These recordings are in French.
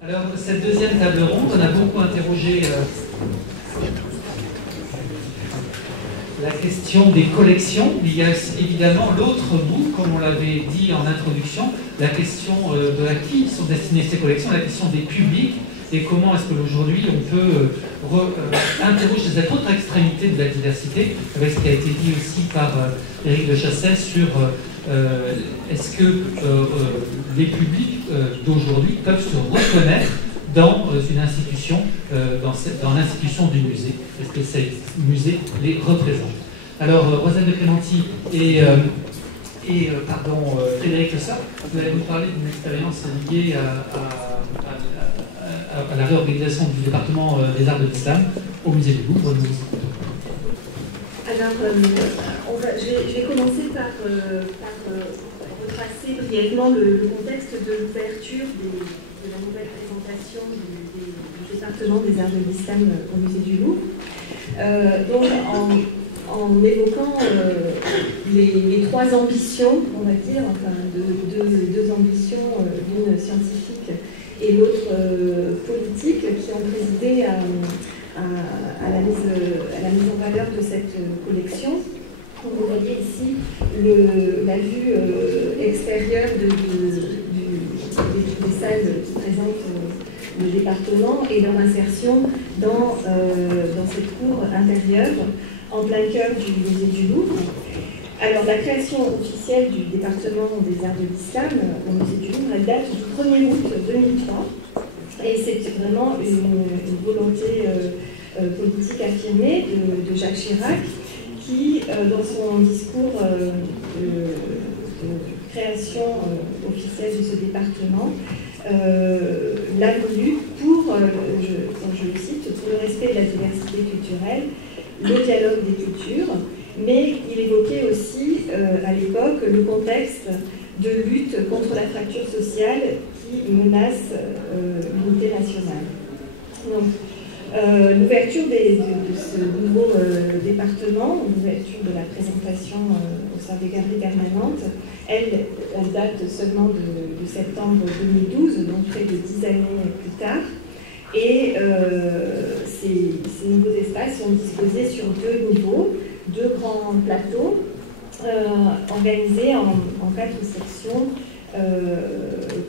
Alors, cette deuxième table ronde, on a beaucoup interrogé la question des collections. Il y a évidemment l'autre bout, comme on l'avait dit en introduction, la question de à qui sont destinées ces collections, la question des publics, et comment est-ce qu'aujourd'hui on peut interroger cette autre extrémité de la diversité, avec ce qui a été dit aussi par Éric de Chasset sur est-ce que les publics d'aujourd'hui peuvent se reconnaître dans une institution, dans l'institution du musée. Est-ce que ces musées les représentent? Alors, Rosanne de Clémenti et Frédéric Le Sart, vous allez nous parler d'une expérience liée à la réorganisation du département des arts de l'islam au musée du Louvre. Alors, je vais commencer par retracer brièvement le contexte de l'ouverture de la nouvelle présentation du département des arts de l'islam au musée du Louvre. Donc, en évoquant les trois ambitions, on va dire, enfin deux ambitions, l'une scientifique et l'autre politique, qui ont présidé à la mise en valeur de cette collection. Vous voyez ici la vue extérieure des salles qui présentent le département et leur insertion dans cette cour intérieure en plein cœur du musée du Louvre. Alors, la création officielle du département des arts de l'islam au musée du Louvre, elle date du 1er août 2003, et c'est vraiment une volonté politique affirmée de Jacques Chirac, qui, dans son discours de création officielle de ce département, l'a voulu pour, je le cite, pour le respect de la diversité culturelle, le dialogue des cultures, mais il évoquait aussi à l'époque le contexte de lutte contre la fracture sociale qui menace l'unité nationale. Donc, l'ouverture de ce nouveau département, l'ouverture de la présentation au sein des galeries permanentes, elle date seulement de septembre 2012, donc près de 10 années plus tard. Et ces nouveaux espaces sont disposés sur deux niveaux, deux grands plateaux, organisés en 4 sections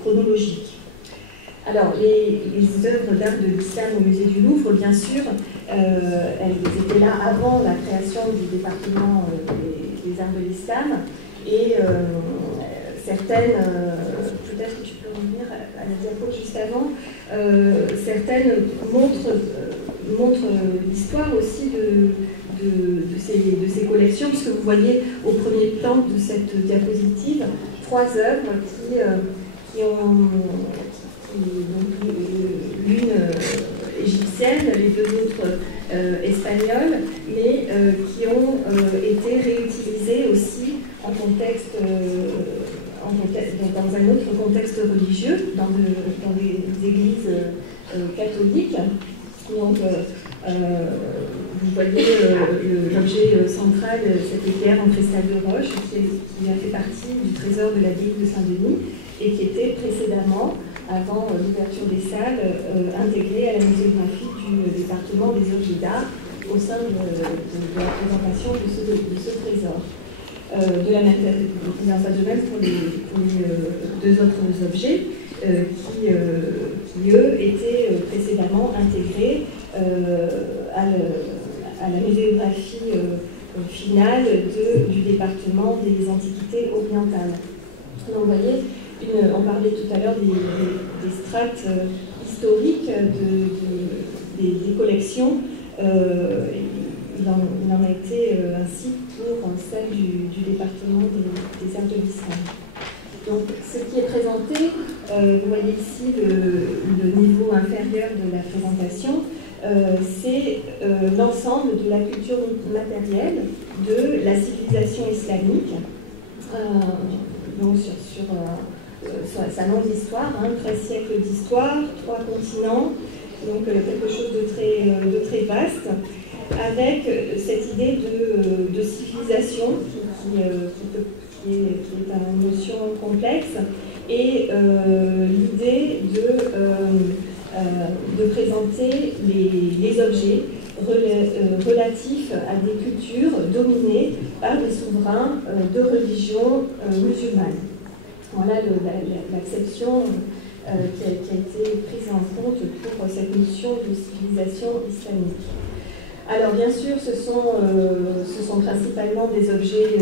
chronologiques. Alors, les œuvres d'art de l'islam au musée du Louvre, bien sûr, elles étaient là avant la création du département des arts de l'islam, et certaines, peut-être que tu peux revenir à la diapo juste avant, certaines montrent l'histoire aussi de ces collections, puisque vous voyez au premier plan de cette diapositive 3 œuvres qui ont donc l'une égyptienne, les deux autres espagnoles, mais qui ont été réutilisées aussi en contexte, dans un autre contexte religieux, dans des églises catholiques. Donc, vous voyez l'objet central, cette équerre en cristal de roche, qui a fait partie du trésor de l'abbaye de Saint-Denis et qui était précédemment, avant l'ouverture des salles, intégrée à la muséographie du département des objets d'art au sein de la présentation de ce trésor. De la même pour les deux autres objets qui, eux, étaient précédemment intégrés à la muséographie finale du département des antiquités orientales. Donc, vous voyez, on parlait tout à l'heure des strates historiques des collections. Il en a été ainsi pour celle du département des arts de l'islam. Donc, ce qui est présenté, vous voyez ici le niveau inférieur de la présentation, c'est l'ensemble de la culture matérielle de la civilisation islamique. Donc, sur sa longue histoire, 13 siècles d'histoire, 3 continents, donc quelque chose de très vaste, avec cette idée de civilisation qui est une notion complexe, et l'idée présenter les objets relatifs à des cultures dominées par des souverains de religion musulmane. Voilà l'acception qui a été prise en compte pour cette notion de civilisation islamique. Alors bien sûr, ce sont principalement des objets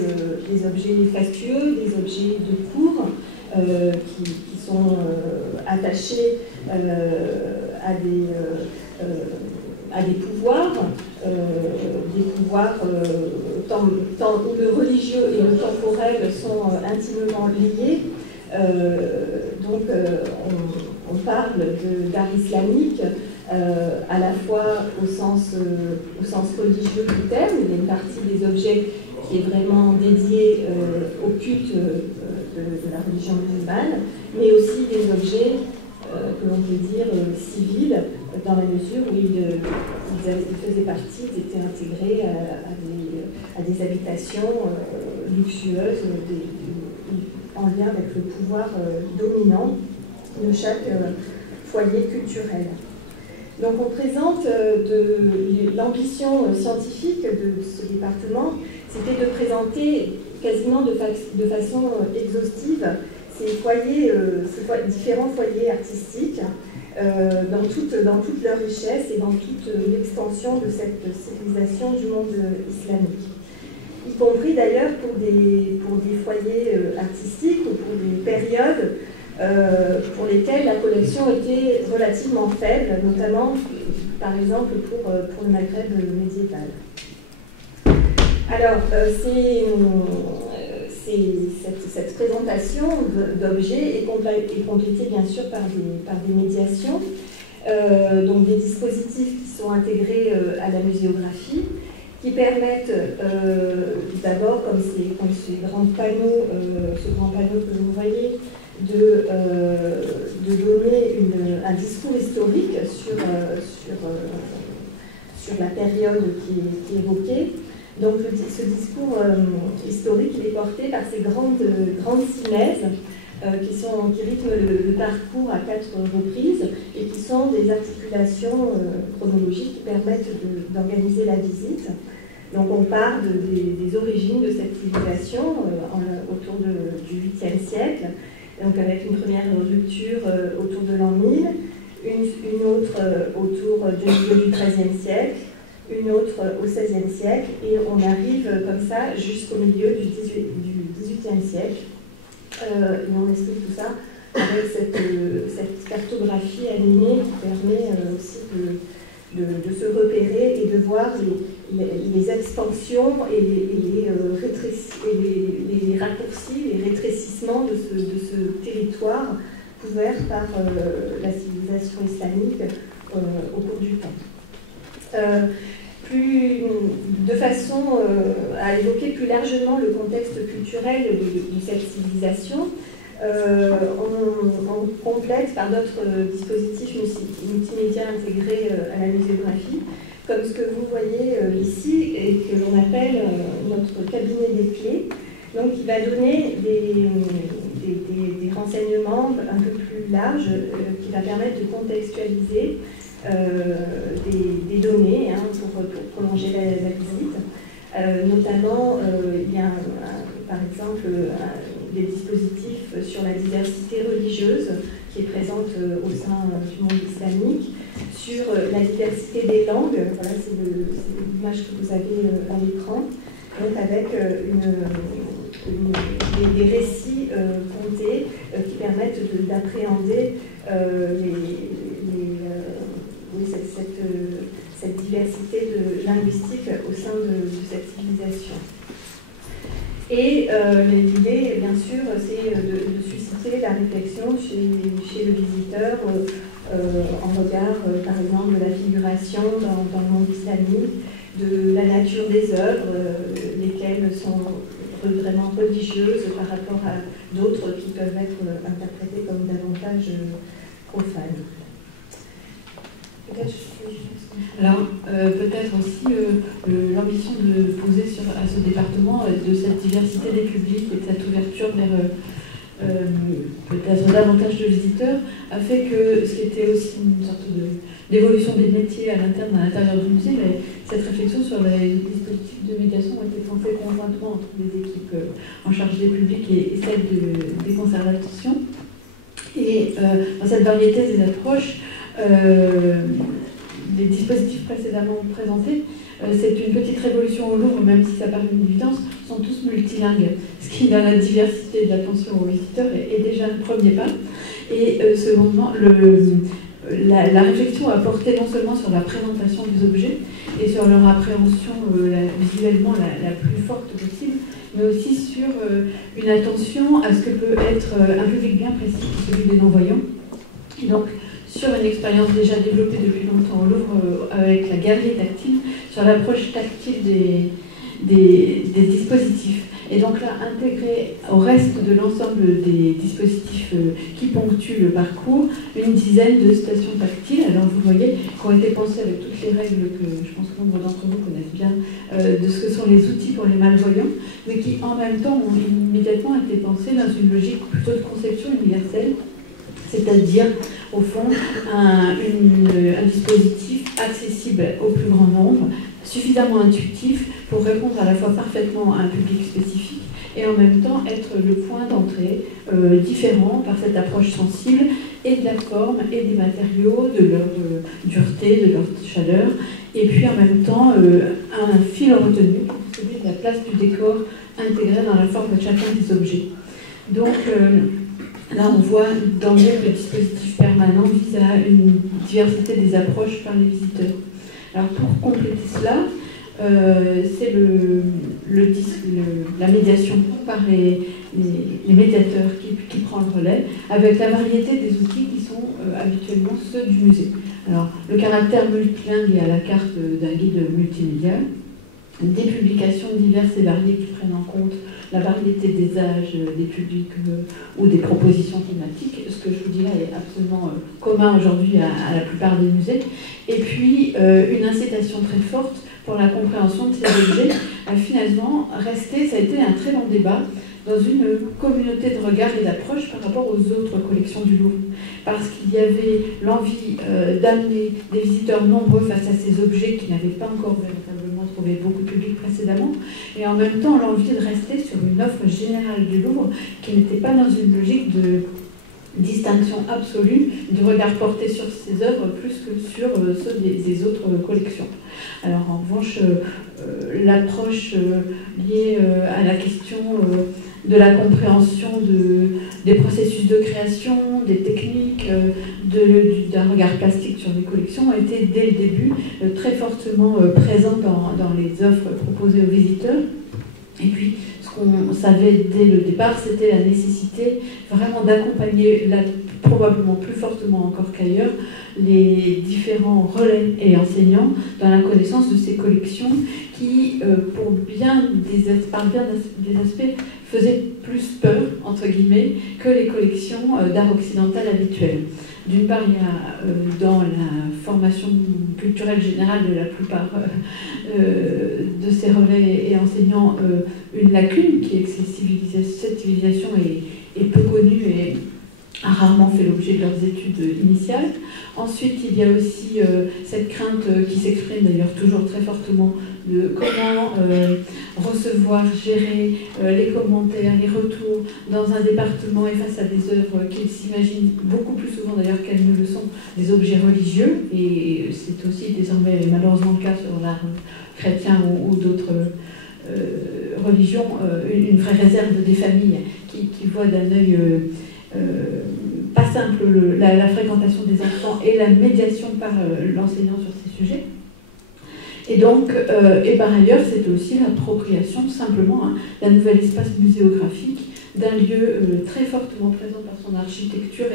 fastueux, des objets de cour qui sont attachés à des pouvoirs, tant où le religieux et le temporel sont intimement liés. Donc on parle d'art islamique à la fois au sens religieux du terme. Il y a une partie des objets qui est vraiment dédiée au culte de la religion musulmane, mais aussi des objets que l'on peut dire civils, dans la mesure où ils faisaient partie, ils étaient intégrés à des habitations luxueuses en lien avec le pouvoir dominant de chaque foyer culturel. Donc on présente l'ambition scientifique de ce département, c'était de présenter quasiment de façon exhaustive ces différents foyers artistiques dans toute leur richesse et dans toute l'extension de cette civilisation du monde islamique. Y compris d'ailleurs pour des foyers artistiques ou pour des périodes pour lesquelles la collection était relativement faible, notamment par exemple pour le Maghreb médiéval. Alors, cette présentation d'objets est complétée bien sûr par des médiations, donc des dispositifs qui sont intégrés à la muséographie, qui permettent d'abord, comme ces grands panneaux, ce grand panneau que vous voyez, de donner un discours historique sur la période qui est évoquée. Donc ce discours historique, il est porté par ces grandes simèses qui rythment le parcours à 4 reprises et qui sont des articulations chronologiques qui permettent d'organiser la visite. Donc on part des origines de cette civilisation autour du 8e siècle, donc avec une première rupture autour de l'an 1000, une autre autour du XIIIe siècle, une autre au XVIe siècle, et on arrive comme ça jusqu'au milieu du XVIIIe siècle. Et on explique tout ça avec cette cartographie animée qui permet aussi de se repérer et de voir les expansions et les raccourcis, les rétrécissements de ce territoire couvert par la civilisation islamique au cours du temps. De façon à évoquer plus largement le contexte culturel de cette civilisation, on complète par d'autres dispositifs multimédia intégrés à la muséographie, comme ce que vous voyez ici et que l'on appelle notre cabinet des clés, donc qui va donner des renseignements un peu plus larges qui va permettre de contextualiser des données pour prolonger la visite. Notamment, il y a par exemple des dispositifs sur la diversité religieuse qui est présente au sein du monde islamique, sur la diversité des langues, voilà, c'est l'image que vous avez à l'écran, donc avec des récits comptés qui permettent d'appréhender cette diversité linguistique au sein de cette civilisation. Et l'idée, bien sûr, c'est de susciter la réflexion chez le visiteur en regard, par exemple, de la figuration dans le monde islamique, de la nature des œuvres, lesquelles sont vraiment religieuses par rapport à d'autres qui peuvent être interprétées comme davantage profanes. Alors, peut-être aussi l'ambition de poser à ce département de cette diversité des publics et de cette ouverture peut-être davantage de visiteurs, a fait que ce qui était aussi une sorte d'évolution des métiers à l'intérieur du musée, mais cette réflexion sur les dispositifs de médiation a été pensée conjointement entre les équipes en charge des publics et celles des conservations. Et dans cette variété des approches, les dispositifs précédemment présentés, c'est une petite révolution au Louvre, même si ça paraît une évidence, sont tous multilingues, ce qui, dans la diversité de l'attention aux visiteurs, est déjà un premier pas. Et secondement, la réflexion a porté non seulement sur la présentation des objets et sur leur appréhension visuellement la plus forte possible, mais aussi sur une attention à ce que peut être un public bien précis, celui des non-voyants. Et donc, sur une expérience déjà développée depuis longtemps au Louvre avec la galerie tactile, sur l'approche tactile des dispositifs. Et donc là, intégré au reste de l'ensemble des dispositifs qui ponctuent le parcours, une dizaine de stations tactiles, alors vous voyez, qui ont été pensées avec toutes les règles que je pense que nombre d'entre vous connaissent bien, de ce que sont les outils pour les malvoyants, mais qui en même temps ont immédiatement été pensées dans une logique plutôt de conception universelle, c'est-à-dire, au fond, un dispositif accessible au plus grand nombre, suffisamment intuitif pour répondre à la fois parfaitement à un public spécifique et en même temps être le point d'entrée différent par cette approche sensible et de la forme et des matériaux, de leur dureté, de leur chaleur, et puis en même temps un fil retenu, celui de la place du décor intégré dans la forme de chacun des objets. Donc, là, on voit d'emblée que le dispositif permanent vise à une diversité des approches par les visiteurs. Alors, pour compléter cela, c'est la médiation par les médiateurs qui prend le relais, avec la variété des outils qui sont habituellement ceux du musée. Alors, le caractère multilingue est à la carte d'un guide multimédia, des publications diverses et variées qui prennent en compte la variété des âges, des publics ou des propositions thématiques. Ce que je vous dis là est absolument commun aujourd'hui à la plupart des musées. Et puis, une incitation très forte pour la compréhension de ces objets a finalement resté, ça a été un très long débat, dans une communauté de regard et d'approche par rapport aux autres collections du Louvre. Parce qu'il y avait l'envie d'amener des visiteurs nombreux face à ces objets qui n'avaient pas encore véritablement trouvé beaucoup de public précédemment, et en même temps l'envie de rester sur une offre générale du Louvre qui n'était pas dans une logique de distinction absolue du regard porté sur ces œuvres plus que sur ceux des autres collections. Alors en revanche, l'approche liée à la question de la compréhension des processus de création, des techniques, d'un regard plastique sur les collections a été dès le début très fortement présente dans les offres proposées aux visiteurs. Et puis, ce qu'on savait dès le départ, c'était la nécessité vraiment d'accompagner, probablement plus fortement encore qu'ailleurs, les différents relais et enseignants dans la connaissance de ces collections qui, par bien des aspects, faisaient plus peur, entre guillemets, que les collections d'art occidental habituelles. D'une part, il y a dans la formation culturelle générale de la plupart de ces relais et enseignants une lacune qui est que cette civilisation est peu connue et a rarement fait l'objet de leurs études initiales. Ensuite, il y a aussi cette crainte qui s'exprime d'ailleurs toujours très fortement de comment recevoir, gérer les commentaires, les retours dans un département et face à des œuvres qu'ils s'imaginent beaucoup plus souvent d'ailleurs qu'elles ne le sont, des objets religieux, et c'est aussi désormais malheureusement le cas sur l'art chrétien ou d'autres religions, une vraie réserve des familles qui voient d'un œil pas simple la fréquentation des enfants et la médiation par l'enseignant sur ces sujets. Et donc, et par ailleurs, c'est aussi l'appropriation simplement d'un nouvel espace muséographique, d'un lieu très fortement présent par son architecture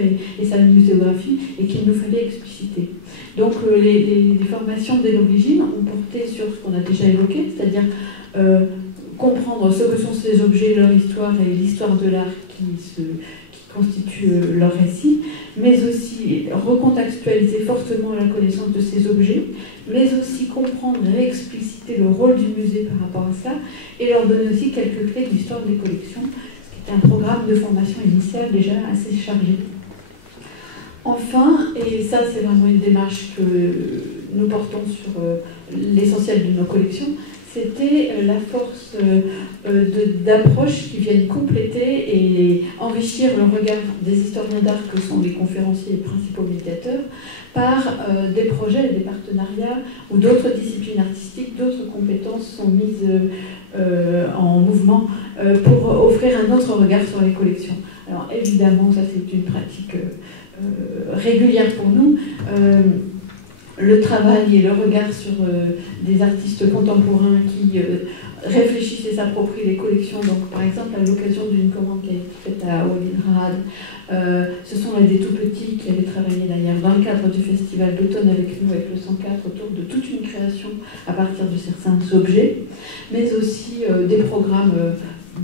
et sa muséographie, et qu'il nous fallait expliciter. Donc les formations dès l'origine ont porté sur ce qu'on a déjà évoqué, c'est-à-dire comprendre ce que sont ces objets, leur histoire et l'histoire de l'art qui constitue leur récit, mais aussi recontextualiser fortement la connaissance de ces objets, mais aussi comprendre et expliciter le rôle du musée par rapport à ça, et leur donner aussi quelques clés de l'histoire des collections, ce qui un programme de formation initiale déjà assez chargé. Enfin, et ça c'est vraiment une démarche que nous portons sur l'essentiel de nos collections, c'était la force d'approches qui viennent compléter et enrichir le regard des historiens d'art que sont les conférenciers et principaux médiateurs par des projets, des partenariats où d'autres disciplines artistiques, d'autres compétences sont mises en mouvement pour offrir un autre regard sur les collections. Alors évidemment, ça c'est une pratique régulière pour nous. Le travail et le regard sur des artistes contemporains qui réfléchissent et s'approprient les collections. Donc, par exemple, à l'occasion d'une commande qui a été faite à Ouadrad, ce sont des tout petits qui avaient travaillé d'ailleurs dans le cadre du festival d'automne avec nous, avec le 104, autour de toute une création à partir de certains objets, mais aussi des programmes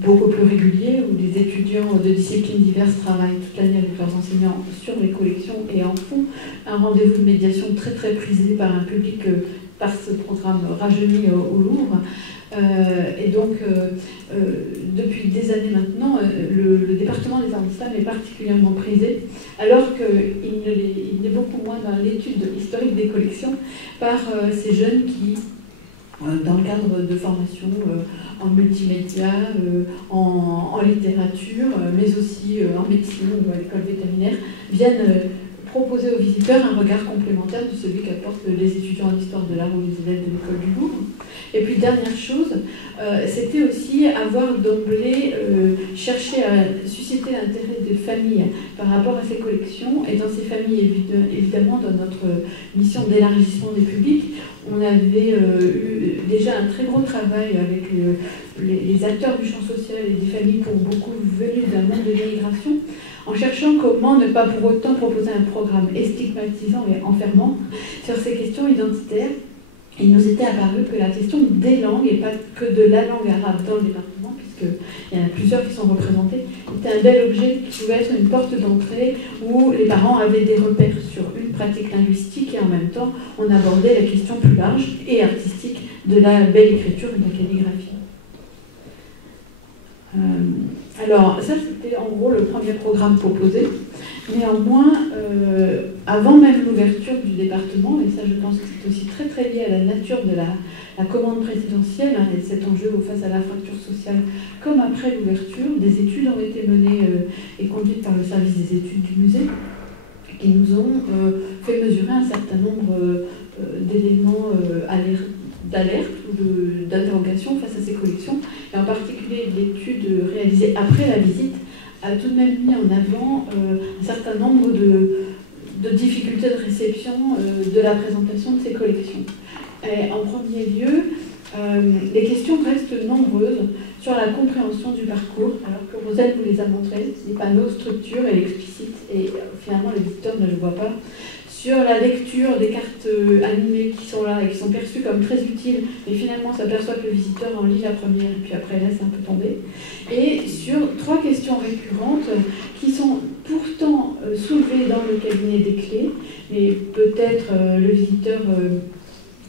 beaucoup plus réguliers où des étudiants de disciplines diverses travaillent toute l'année avec leurs enseignants sur les collections et en font un rendez-vous de médiation très très prisé par un public par ce programme rajeuni au Louvre. Et donc, depuis des années maintenant, le département des arts d'islam est particulièrement prisé, alors qu'il est beaucoup moins dans l'étude historique des collections par ces jeunes qui, dans le cadre de formation en multimédia, en littérature, mais aussi en médecine ou à l'école vétérinaire, viennent proposer aux visiteurs un regard complémentaire de celui qu'apportent les étudiants en histoire de l'art ou les élèves de l'école du Louvre. Et puis dernière chose, c'était aussi avoir d'emblée cherché à susciter l'intérêt des familles par rapport à ces collections. Et dans ces familles, évidemment, dans notre mission d'élargissement des publics, on avait eu déjà un très gros travail avec les acteurs du champ social et des familles pour beaucoup venus d'un monde de l'immigration, en cherchant comment ne pas pour autant proposer un programme stigmatisant et enfermant sur ces questions identitaires. Il nous était apparu que la question des langues, et pas que de la langue arabe dans le département, puisqu'il y en a plusieurs qui sont représentés, était un bel objet qui pouvait être une porte d'entrée où les parents avaient des repères sur une pratique linguistique et en même temps on abordait la question plus large et artistique de la belle écriture et de la calligraphie. Alors ça c'était en gros le premier programme proposé. Néanmoins, avant même l'ouverture du département, et ça je pense que c'est aussi très très lié à la nature de la commande présidentielle, hein, et cet enjeu face à la fracture sociale, comme après l'ouverture, des études ont été menées et conduites par le service des études du musée, qui nous ont fait mesurer un certain nombre d'éléments d'alerte ou d'interrogation face à ces collections, et en particulier l'étude réalisée après la visite a tout de même mis en avant un certain nombre de difficultés de réception de la présentation de ces collections. Et en premier lieu, les questions restent nombreuses sur la compréhension du parcours, alors que Roselle vous les a montrées, les panneaux structure, elle explicite, et finalement les visiteurs ne le voient pas, sur la lecture des cartes animées qui sont là et qui sont perçues comme très utiles, mais finalement on s'aperçoit que le visiteur en lit la première et puis après laisse un peu tomber, et sur 3 questions récurrentes qui sont pourtant soulevées dans le cabinet des clés, mais peut-être le visiteur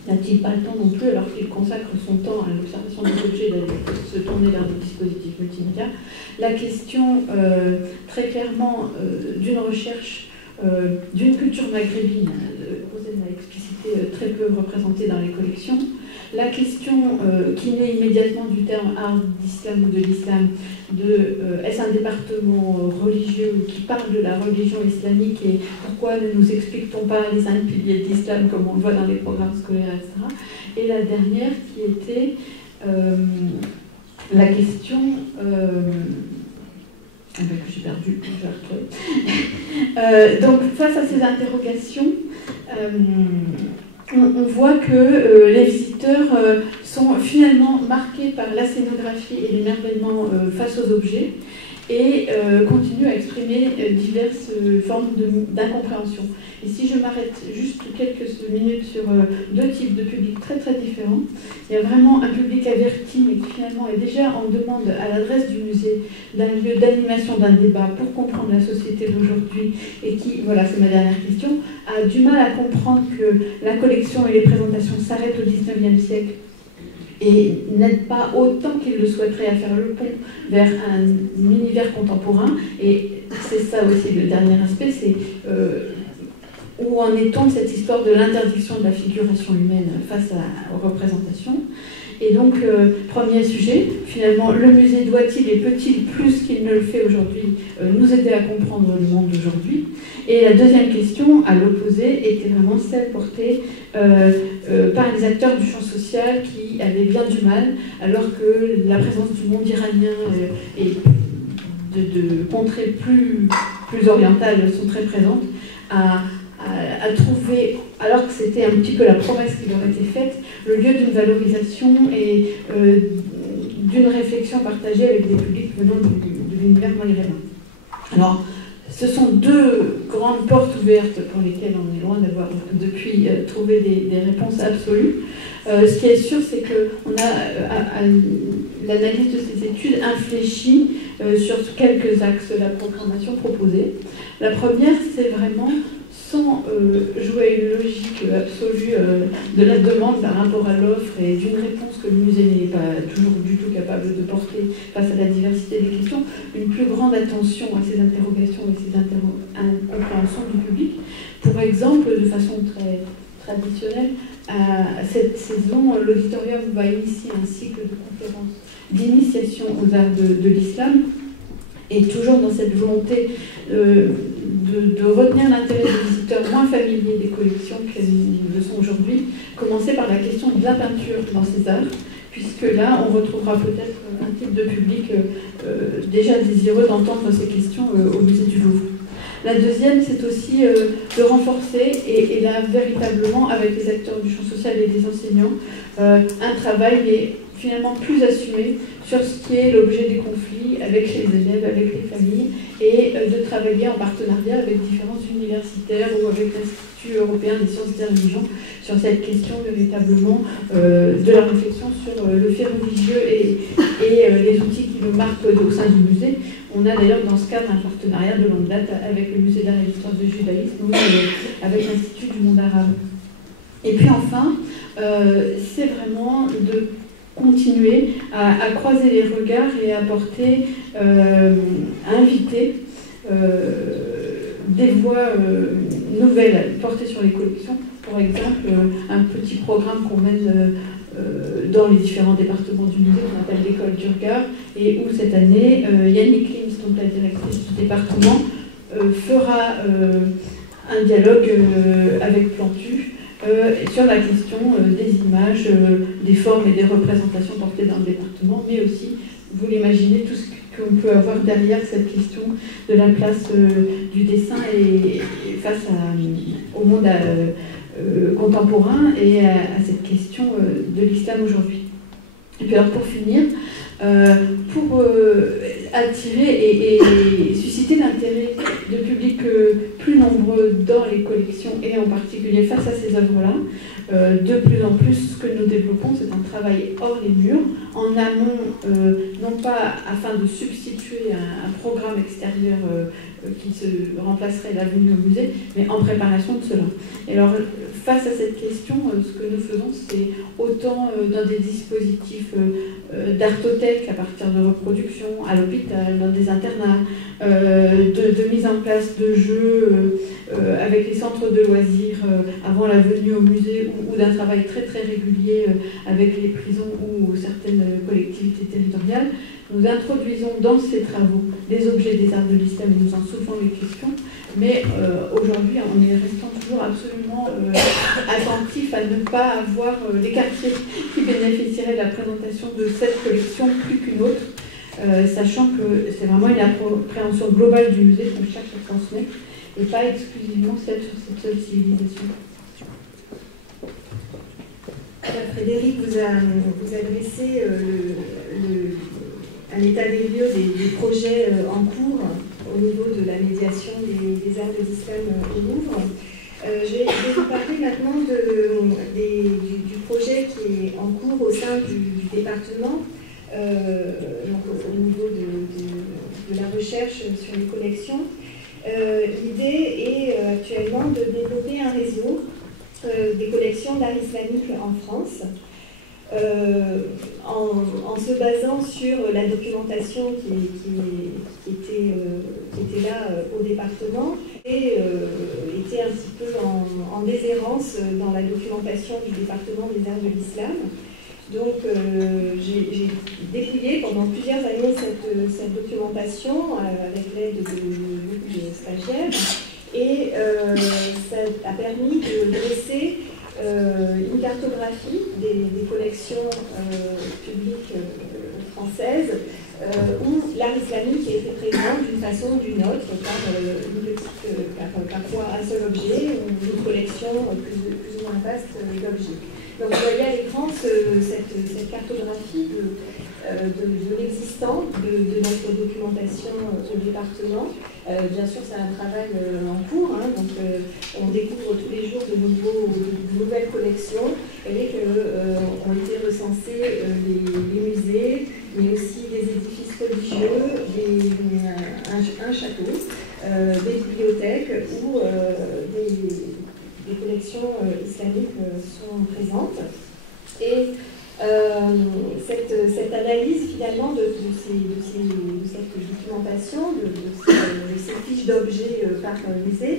n'a-t-il pas le temps non plus, alors qu'il consacre son temps à l'observation des objets, d'aller se tourner vers des dispositifs multimédia. La question très clairement d'une recherche d'une culture maghrébine, Roselle l'a explicité, très peu représentée dans les collections. La question qui naît immédiatement du terme art d'islam ou de l'islam, est-ce un département religieux qui parle de la religion islamique et pourquoi ne nous explique-t-on pas les 5 piliers de l'islam comme on le voit dans les programmes scolaires, etc. Et la dernière qui était la question... que j'ai perdu, je vais retrouver. Donc, face à ces interrogations, on voit que les visiteurs sont finalement marqués par la scénographie et l'émerveillement face aux objets et continuent à exprimer diverses formes d'incompréhension. Et si je m'arrête juste quelques minutes sur 2 types de publics très très différents, il y a vraiment un public averti, mais qui finalement est déjà en demande à l'adresse du musée d'un lieu d'animation, d'un débat pour comprendre la société d'aujourd'hui et qui, voilà c'est ma dernière question, a du mal à comprendre que la collection et les présentations s'arrêtent au XIXe siècle et n'aident pas autant qu'ils le souhaiteraient à faire le pont vers un univers contemporain. Et c'est ça aussi le dernier aspect, c'est où en est-on de cette histoire de l'interdiction de la figuration humaine face aux représentations. Et donc, premier sujet, finalement, le musée doit-il et peut-il, plus qu'il ne le fait aujourd'hui, nous aider à comprendre le monde d'aujourd'hui? Et la deuxième question, à l'opposé, était vraiment celle portée par les acteurs du champ social qui avaient bien du mal, alors que la présence du monde iranien et de contrées plus orientales sont très présentes, à trouver, alors que c'était un petit peu la promesse qui leur était faite, le lieu d'une valorisation et d'une réflexion partagée avec des publics venant de l'univers maghrébin. Alors, ce sont deux grandes portes ouvertes pour lesquelles on est loin d'avoir depuis trouvé des réponses absolues. Ce qui est sûr, c'est qu'on a, à l'analyse de ces études, infléchi sur quelques axes de la programmation proposée. La première, c'est vraiment, sans jouer une logique absolue de la demande par rapport à l'offre et d'une réponse que le musée n'est pas toujours du tout capable de porter face à la diversité des questions, une plus grande attention à ces interrogations et ces incompréhensions du public. Pour exemple, de façon très traditionnelle, à cette saison, l'auditorium va initier un cycle de conférences d'initiation aux arts de l'islam, et toujours dans cette volonté de retenir l'intérêt des visiteurs moins familiers des collections qu'elles le sont aujourd'hui, commencer par la question de la peinture dans ces arts, puisque là, on retrouvera peut-être un type de public déjà désireux d'entendre ces questions au musée du Louvre. La deuxième, c'est aussi de renforcer, et là, véritablement, avec les acteurs du champ social et des enseignants, un travail, mais finalement plus assumé sur ce qui est l'objet des conflits avec les élèves, avec les familles, et de travailler en partenariat avec différents universitaires ou avec l'Institut européen des sciences et des religions sur cette question véritablement de la réflexion sur le fait religieux et les outils qui nous marquent au sein du musée. On a d'ailleurs dans ce cadre un partenariat de longue date avec le musée d'art et d'histoire du judaïsme ou avec l'Institut du monde arabe. Et puis enfin, c'est vraiment de continuer à croiser les regards et à apporter, à inviter des voix nouvelles portées sur les collections. Par exemple, un petit programme qu'on mène dans les différents départements du musée qu'on appelle l'école du regard, et où cette année, Yannick Klims, donc la directrice du département, fera un dialogue avec Plantu sur la question des images, des formes et des représentations portées dans le département, mais aussi, vous l'imaginez, tout ce qu'on peut avoir derrière cette question de la place du dessin et face au monde contemporain et à cette question de l'islam aujourd'hui. Et puis alors pour finir, pour attirer et susciter l'intérêt de publics plus nombreux dans les collections et en particulier face à ces œuvres-là, de plus en plus ce que nous développons, c'est un travail hors les murs, en amont, non pas afin de substituer un programme extérieur qui se remplacerait la venue au musée, mais en préparation de cela. Et alors, face à cette question, ce que nous faisons, c'est autant dans des dispositifs d'artothèque à partir de reproduction, à l'hôpital, dans des internats, de mise en place de jeux avec les centres de loisirs avant la venue au musée ou d'un travail très très régulier avec les prisons ou certaines collectivités territoriales. Nous introduisons dans ces travaux des objets des arts de l'islam et nous en soulevons les questions, mais aujourd'hui on est restant toujours absolument attentif à ne pas avoir les quartiers qui bénéficieraient de la présentation de cette collection plus qu'une autre, sachant que c'est vraiment une appréhension globale du musée qu'on cherche à transmettre et pas exclusivement celle sur cette seule civilisation. Frédéric vous a dressé un état des lieux des projets en cours au niveau de la médiation des arts de l'islam au Louvre. Je vais vous parler maintenant du projet qui est en cours au sein du département, donc au niveau de la recherche sur les collections. L'idée est actuellement de développer un réseau des collections d'art islamique en France. en se basant sur la documentation qui était là au département et était un petit peu en déshérence dans la documentation du département des arts de l'islam. Donc j'ai dépouillé pendant plusieurs années cette documentation avec l'aide de stagiaires et ça a permis de dresser une cartographie des collections publiques françaises où l'art islamique était présent d'une façon ou d'une autre par parfois un seul objet ou une collection plus ou moins vaste d'objets. Donc vous voyez à l'écran cette cartographie de l'existant de notre documentation au département. Bien sûr, c'est un travail en cours, hein, donc on découvre tous les jours de nouvelles collections et ont été recensés les musées, mais aussi des édifices religieux, un château, des bibliothèques où des collections islamiques sont présentes. Et cette analyse finalement de cette documentation, de ces fiches d'objets par musée,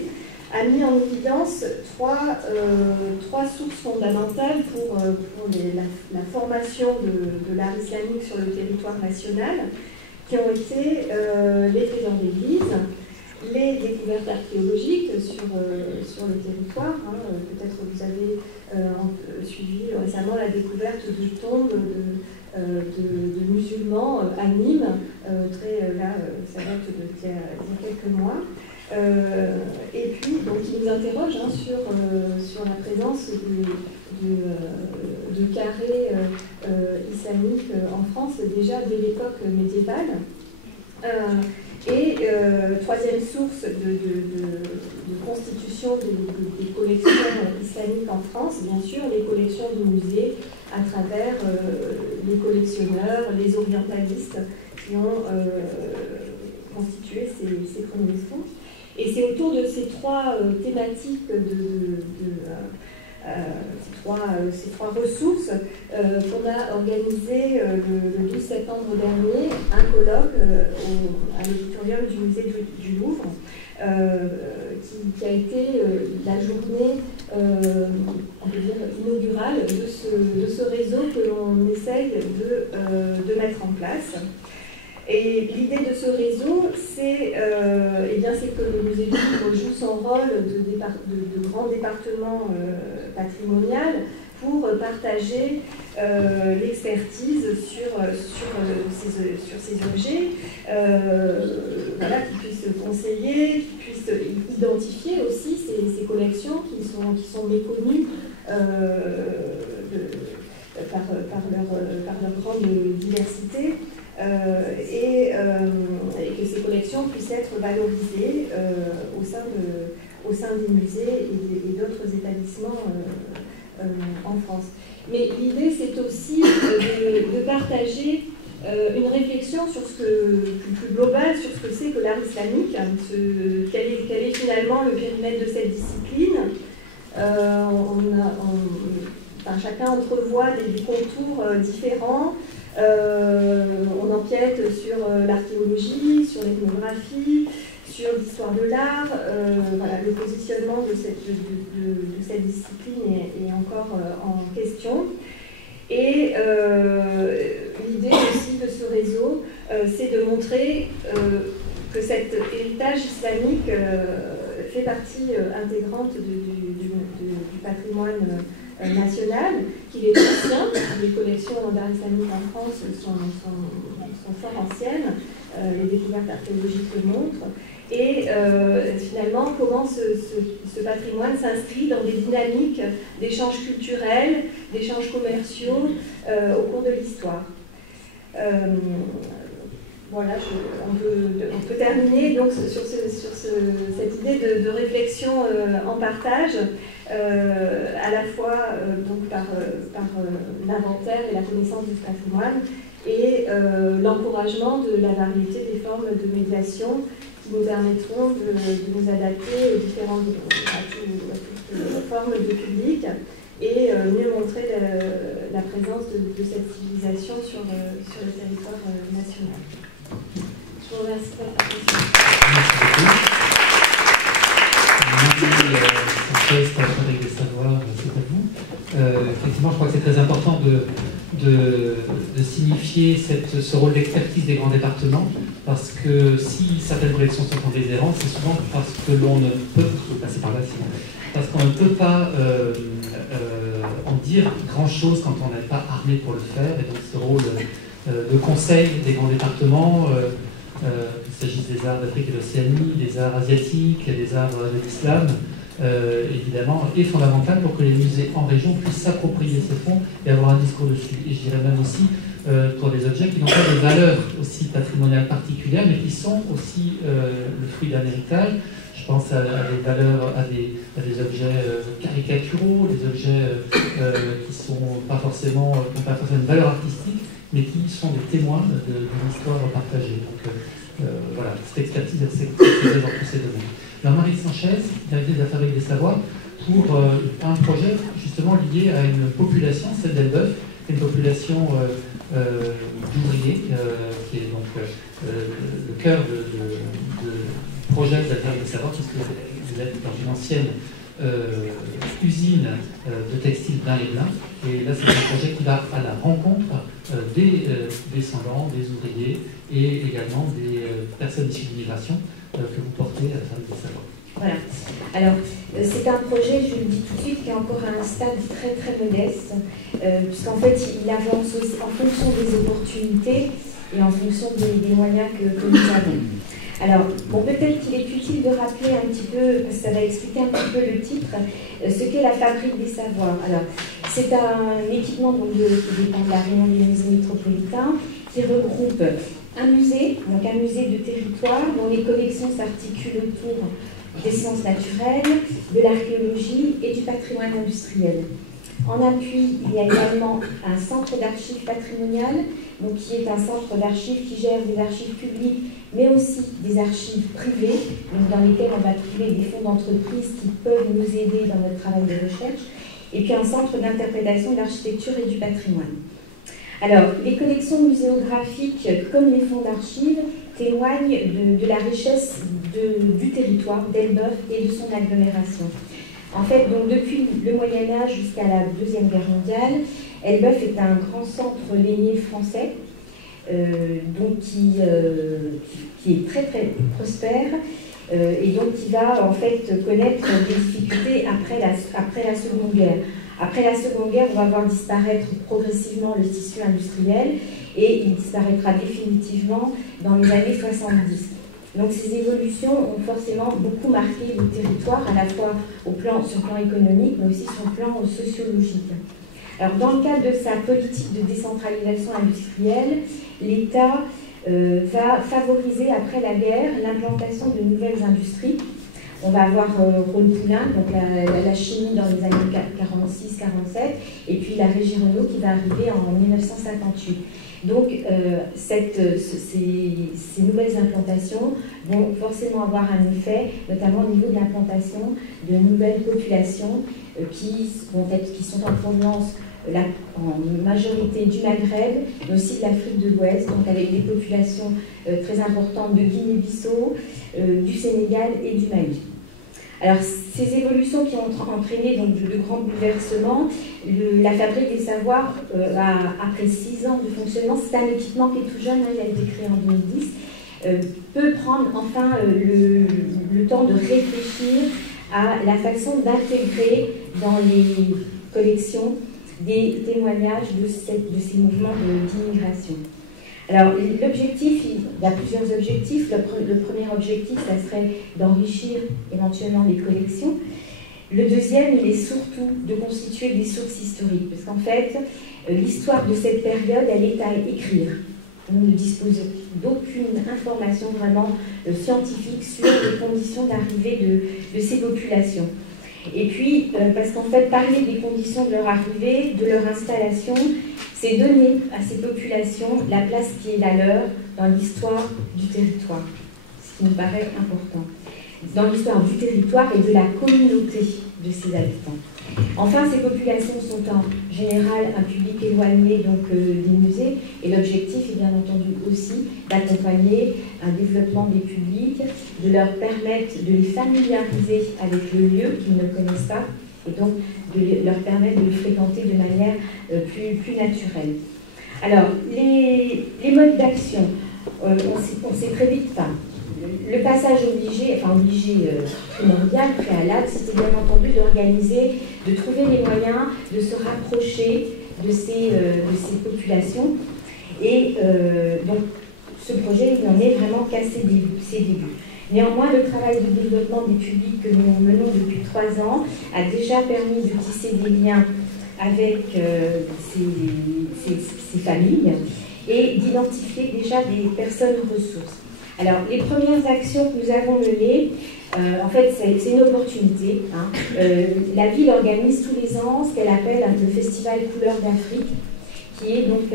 a mis en évidence trois sources fondamentales pour la formation de l'art islamique sur le territoire national, qui ont été les trésors d'église, les découvertes archéologiques sur le territoire. Hein. Peut-être que vous avez suivi récemment la découverte de tombes de musulmans à Nîmes, ça date d'il y a quelques mois. Et puis, donc, il nous interroge hein, sur la présence de carrés islamiques en France déjà dès l'époque médiévale. Et troisième source de constitution des collections islamiques en France, bien sûr, les collections du musée à travers les collectionneurs, les orientalistes qui ont constitué ces premiers sources. Et c'est autour de ces trois thématiques, ces trois ressources, qu'on a organisé le 12 septembre dernier un colloque à l'auditorium du musée du Louvre, qui a été la journée inaugurale de ce réseau que l'on essaye de mettre en place. Et l'idée de ce réseau, c'est que le musée du Louvre joue son rôle de grand département patrimonial pour partager l'expertise sur ces objets, qui puissent conseiller, qui puissent identifier aussi ces collections qui sont méconnues par leur grande diversité. Et que ces collections puissent être valorisées au sein des musées et d'autres établissements en France. Mais l'idée, c'est aussi de partager une réflexion sur plus globale sur ce que c'est que l'art islamique, quel est finalement le périmètre de cette discipline. Chacun entrevoit des contours différents. On empiète sur l'archéologie, sur l'ethnographie, sur l'histoire de l'art. Le positionnement de cette discipline est encore en question. Et l'idée aussi de ce réseau, c'est de montrer que cet héritage islamique fait partie intégrante du patrimoine national, qu'il est ancien. Les collections d'art islamique en France sont fort anciennes, les découvertes archéologiques le montrent, et finalement comment ce patrimoine s'inscrit dans des dynamiques d'échanges culturels, d'échanges commerciaux au cours de l'histoire. Voilà, on peut terminer donc sur cette idée de réflexion en partage, à la fois donc par l'inventaire et la connaissance du patrimoine, et l'encouragement de la variété des formes de médiation qui nous permettront de nous adapter à toutes les formes de public et mieux montrer la présence de cette civilisation sur le territoire national. Je vous remercie pour votre attention. Merci beaucoup. Avec des savoirs, c'est à vous. Effectivement, je crois que c'est très important de signifier ce rôle d'expertise des grands départements, parce que si certaines collections sont en déshérence, c'est souvent parce que l'on ne peut passer par là, parce qu'on ne peut pas en dire grand-chose quand on n'est pas armé pour le faire, et donc ce rôle de conseil des grands départements, qu'il s'agisse des arts d'Afrique et d'Océanie, des arts asiatiques, des arts de l'islam, évidemment, est fondamental pour que les musées en région puissent s'approprier ces fonds et avoir un discours dessus. Et je dirais même aussi pour des objets qui n'ont pas de valeur aussi patrimoniale particulière, mais qui sont aussi le fruit d'un héritage. Je pense à des valeurs, à des objets caricaturaux, des objets qui n'ont pas forcément une valeur artistique, mais qui sont des témoins d'une histoire partagée. Donc voilà, cette expertise, elle s'est dans tous ces domaines. Alors Marie Sanchez, directrice des Affaires et des Savoirs, pour un projet justement lié à une population, celle d'Elbeuf, une population d'ouvriers, qui est donc le cœur de projet des Affaires et des Savoirs, puisque vous êtes dans une ancienne usine de textile Brain-les-Blins. Et là, c'est un projet qui va à la rencontre des descendants, des ouvriers et également des personnes issues de l'immigration que vous portez à la Affaires des Savoirs. Voilà. Alors, c'est un projet, je le dis tout de suite, qui est encore à un stade très très modeste, puisqu'en fait, il avance aussi en fonction des opportunités et en fonction des moyens que nous avons. Alors, bon, peut-être qu'il est utile de rappeler un petit peu, parce que ça va expliquer un petit peu le titre, ce qu'est la Fabrique des Savoirs. Alors, c'est un équipement donc, qui dépend de la Réunion des musées métropolitains, qui regroupe un musée, donc un musée de territoire, dont les collections s'articulent autour des sciences naturelles, de l'archéologie et du patrimoine industriel. En appui, il y a également un centre d'archives patrimoniales, donc qui est un centre d'archives qui gère des archives publiques, mais aussi des archives privées, donc dans lesquelles on va trouver des fonds d'entreprise qui peuvent nous aider dans notre travail de recherche, et puis un centre d'interprétation de l'architecture et du patrimoine. Alors, les collections muséographiques, comme les fonds d'archives, témoignent de la richesse du territoire d'Elbeuf et de son agglomération. En fait, donc, depuis le Moyen-Âge jusqu'à la Deuxième Guerre mondiale, Elbeuf est un grand centre lainier français, donc qui est très très prospère, et donc qui va en fait connaître des difficultés après la Seconde Guerre. Après la Seconde Guerre, on va voir disparaître progressivement le tissu industriel et il disparaîtra définitivement dans les années 70. Donc ces évolutions ont forcément beaucoup marqué le territoire, à la fois sur le plan économique, mais aussi sur le plan sociologique. Alors dans le cadre de sa politique de décentralisation industrielle, l'État va favoriser après la guerre l'implantation de nouvelles industries. On va avoir Rhône-Poulenc, donc la chimie dans les années 46-47, et puis la Régie Renault qui va arriver en 1958. Donc ces nouvelles implantations vont forcément avoir un effet, notamment au niveau de l'implantation de nouvelles populations qui sont en provenance en majorité du Maghreb, mais aussi de l'Afrique de l'Ouest, donc avec des populations très importantes de Guinée-Bissau, du Sénégal et du Mali. Alors, ces évolutions qui ont entraîné donc, de grands bouleversements, la Fabrique des Savoirs, après 6 ans de fonctionnement, c'est un équipement qui est tout jeune, il a été créé en 2010, peut prendre enfin le temps de réfléchir à la façon d'intégrer dans les collections des témoignages de ces mouvements d'immigration. Alors, l'objectif, il y a plusieurs objectifs. Le premier objectif, ça serait d'enrichir éventuellement les collections. Le deuxième, il est surtout de constituer des sources historiques, parce qu'en fait, l'histoire de cette période, elle est à écrire. On ne dispose d'aucune information vraiment scientifique sur les conditions d'arrivée de ces populations. Et puis, parce qu'en fait, parler des conditions de leur arrivée, de leur installation, c'est donner à ces populations la place qui est la leur dans l'histoire du territoire, ce qui nous paraît important. dans l'histoire du territoire et de la communauté de ses habitants. Enfin, ces populations sont en général un public éloigné donc, des musées, et l'objectif est bien entendu aussi d'accompagner un développement des publics, de leur permettre de les familiariser avec le lieu qu'ils ne connaissent pas, et donc de leur permettre de le fréquenter de manière plus naturelle. Alors, les modes d'action, on sait très vite, le passage obligé, primordial, préalable, c'était bien entendu d'organiser, de trouver les moyens de se rapprocher de ces populations. Et donc, ce projet, il n'en est vraiment qu'à ses débuts. Néanmoins, le travail de développement des publics que nous menons depuis 3 ans a déjà permis de tisser des liens avec ces familles et d'identifier déjà des personnes ressources. Alors, les premières actions que nous avons menées, en fait, c'est une opportunité. La ville organise tous les ans ce qu'elle appelle le Festival Couleurs d'Afrique, qui est donc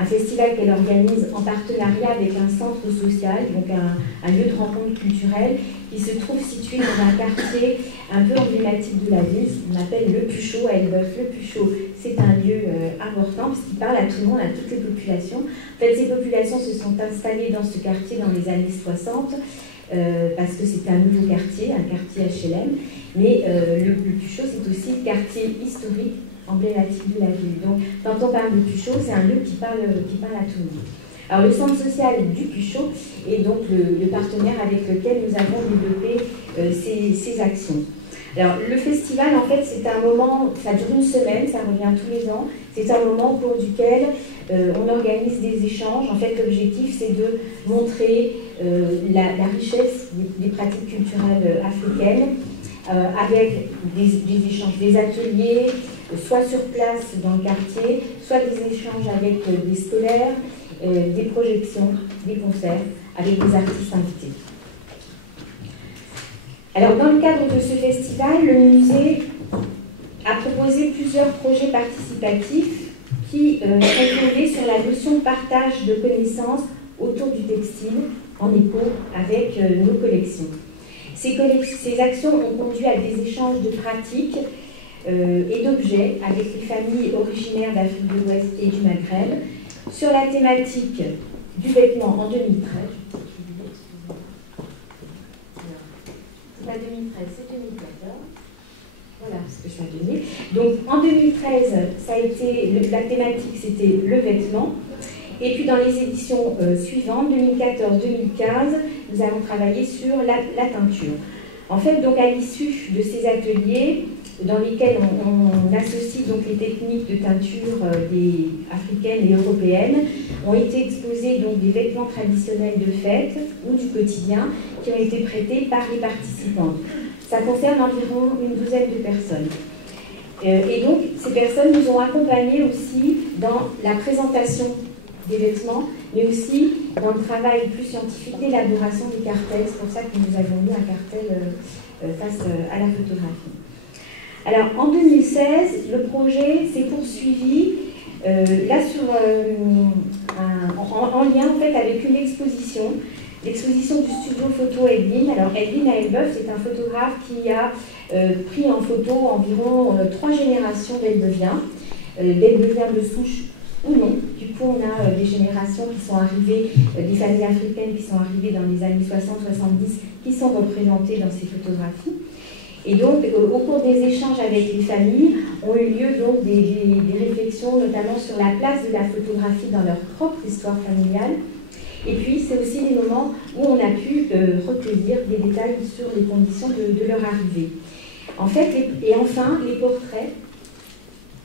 un festival qu'elle organise en partenariat avec un centre social, donc un lieu de rencontre culturelle, qui se trouve situé dans un quartier un peu emblématique de la ville, on appelle le Puchot à Elbeuf. Le Puchot, c'est un lieu important, parce qu'il parle à tout le monde, à toutes les populations. En fait, ces populations se sont installées dans ce quartier dans les années 60, parce que c'était un nouveau quartier, un quartier HLM, mais le Puchot, c'est aussi le quartier historique emblématique de la ville. Donc, quand on parle de Puchot, c'est un lieu qui parle à tout le monde. Alors, le centre social du Puchot est donc le partenaire avec lequel nous avons développé ces actions. Alors, le festival, en fait, c'est un moment, ça dure une semaine, ça revient tous les ans. C'est un moment au cours duquel on organise des échanges. En fait, l'objectif, c'est de montrer la richesse des pratiques culturelles africaines avec des échanges, des ateliers, soit sur place dans le quartier, soit des échanges avec des scolaires, des projections, des concerts, avec des artistes invités. Alors, dans le cadre de ce festival, le musée a proposé plusieurs projets participatifs qui sont fondés sur la notion de partage de connaissances autour du textile, en écho avec nos collections. Ces actions ont conduit à des échanges de pratiques et d'objets avec les familles originaires d'Afrique de l'Ouest et du Maghreb sur la thématique du vêtement en 2013. C'est pas 2013, c'est 2014. Voilà ce que ça a donné. Donc en 2013, ça a été, la thématique c'était le vêtement. Et puis dans les éditions suivantes, 2014-2015, nous avons travaillé sur la teinture. En fait, donc à l'issue de ces ateliers, dans lesquels on associe donc les techniques de teinture africaines et européennes, ont été exposés donc des vêtements traditionnels de fête ou du quotidien qui ont été prêtés par les participantes. Ça concerne environ une douzaine de personnes. Et donc, ces personnes nous ont accompagnés aussi dans la présentation des vêtements, mais aussi dans le travail plus scientifique d'élaboration des cartels. C'est pour ça que nous avons mis un cartel face à la photographie. Alors, en 2016, le projet s'est poursuivi là en lien en fait avec une exposition, l'exposition du studio photo Edwin. Alors, Edwin à Elbeuf, c'est un photographe qui a pris en photo environ 3 générations d'Elbeviens, d'Elbeviens de souche ou non. Du coup, on a des générations qui sont arrivées, des familles africaines qui sont arrivées dans les années 60-70, qui sont représentées dans ces photographies. Et donc, au cours des échanges avec les familles, ont eu lieu donc des réflexions, notamment sur la place de la photographie dans leur propre histoire familiale. Et puis, c'est aussi des moments où on a pu recueillir des détails sur les conditions de leur arrivée. En fait, et enfin, les portraits.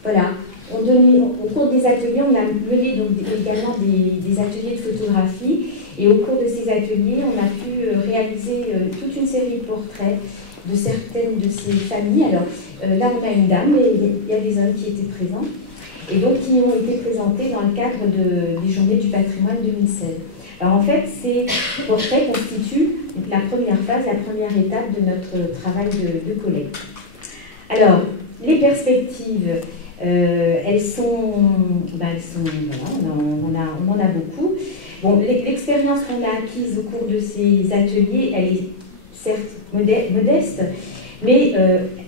Voilà. Au cours des ateliers, on a mené donc également des ateliers de photographie. Et au cours de ces ateliers, on a pu réaliser toute une série de portraits de certaines de ces familles. Alors là, on a une dame, mais il y a des hommes qui étaient présents, et donc qui ont été présentés dans le cadre des Journées du patrimoine 2016. Alors en fait, ces portraits constituent la première phase, la première étape de notre travail de collecte. Alors, les perspectives, elles sont voilà, on en a beaucoup. Bon, l'expérience qu'on a acquise au cours de ces ateliers, elle est certes modeste, mais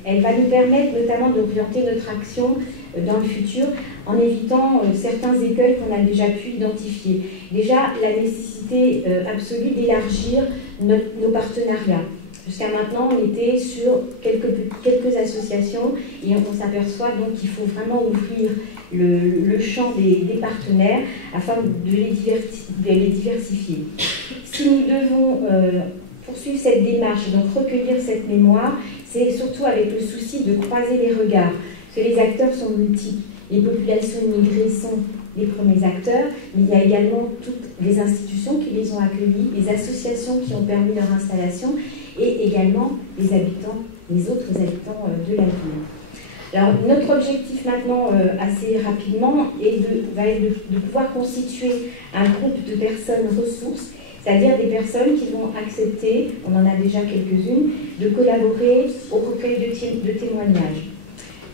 elle va nous permettre notamment d'orienter notre action dans le futur en évitant certains écueils qu'on a déjà pu identifier. Déjà, la nécessité absolue d'élargir nos partenariats. Jusqu'à maintenant, on était sur quelques associations et on s'aperçoit donc qu'il faut vraiment ouvrir le champ des partenaires afin de les diversifier. Si nous devons poursuivre cette démarche, donc recueillir cette mémoire, c'est surtout avec le souci de croiser les regards, parce que les acteurs sont multiples. Les populations immigrées sont les premiers acteurs, mais il y a également toutes les institutions qui les ont accueillis, les associations qui ont permis leur installation, et également les habitants, les autres habitants de la ville. Alors, notre objectif maintenant, assez rapidement, va être de pouvoir constituer un groupe de personnes ressources, c'est-à-dire des personnes qui vont accepter, on en a déjà quelques-unes, de collaborer au recueil de témoignages.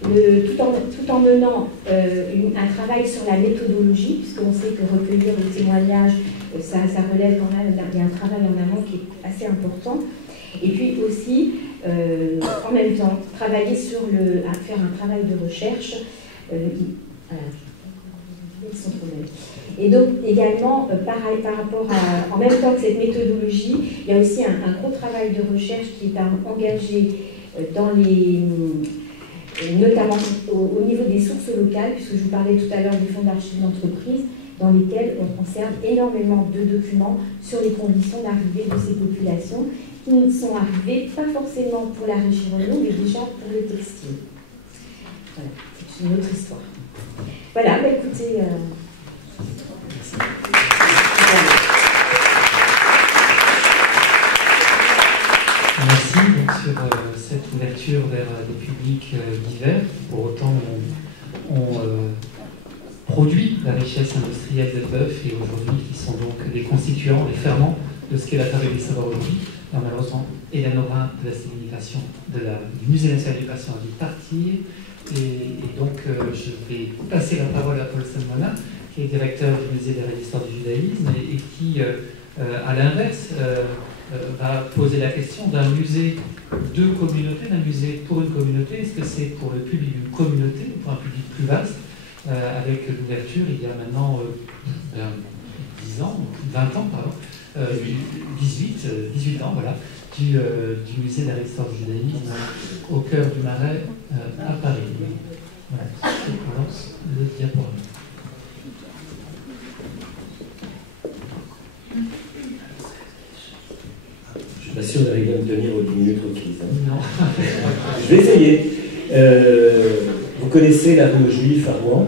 Tout en menant un travail sur la méthodologie, puisqu'on sait que recueillir le témoignage, ça relève quand même, il y a un travail en amont qui est assez important. Et puis aussi, en même temps, travailler à faire un travail de recherche. Et donc, également, par rapport à, en même temps que cette méthodologie, il y a aussi un gros travail de recherche qui est engagé notamment au niveau des sources locales, puisque je vous parlais tout à l'heure des fonds d'archives d'entreprise, dans lesquels on conserve énormément de documents sur les conditions d'arrivée de ces populations qui ne sont arrivées pas forcément pour la région Renault, mais déjà pour le textile. Voilà, c'est une autre histoire. Voilà, bah écoutez... Merci. Merci donc, sur cette ouverture vers des publics divers. Pour autant, on produit la richesse industrielle des bœufs et aujourd'hui, qui sont donc les constituants, les ferments de ce qu'est la fabrique des savoirs aujourd'hui. Malheureusement, Hélène Aubin de la civilisation du Musée national du patient a dû partir. Et donc, je vais passer la parole à Paul Salmona, qui est directeur du Musée d'art et d'histoire du judaïsme et qui, à l'inverse, va poser la question d'un musée de communauté, d'un musée pour une communauté. Est-ce que c'est pour le public d'une communauté ou pour un public plus vaste, avec l'ouverture, il y a maintenant 10 ans, 20 ans, pardon, 18 ans, voilà, du musée d'art et d'histoire du judaïsme au cœur du Marais à Paris. Voilà, je lance le diaporama. Je suis pas sûr d'arriver à me tenir aux 10 minutes requises. Non. Je vais essayer. Vous connaissez la rue aux Juifs à Rouen.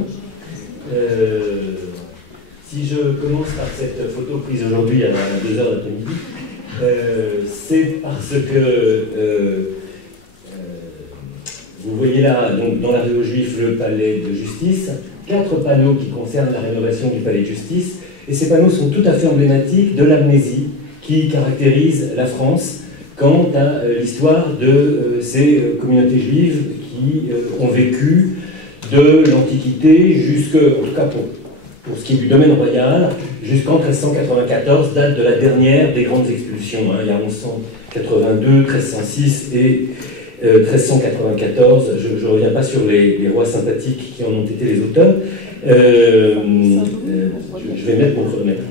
Si je commence par cette photo prise aujourd'hui à 2h de l'après-midi, c'est parce que vous voyez là, donc, dans la rue aux Juifs, le palais de justice, 4 panneaux qui concernent la rénovation du palais de justice, et ces panneaux sont tout à fait emblématiques de l'amnésie qui caractérise la France quant à l'histoire de ces communautés juives qui ont vécu de l'Antiquité jusque, en tout cas pour ce qui est du domaine royal, jusqu'en 1394, date de la dernière des grandes expulsions. Il y a 1182, 1306 et 1394. Je ne reviens pas sur les rois sympathiques qui en ont été les auteurs. Je vais mettre mon chronomètre.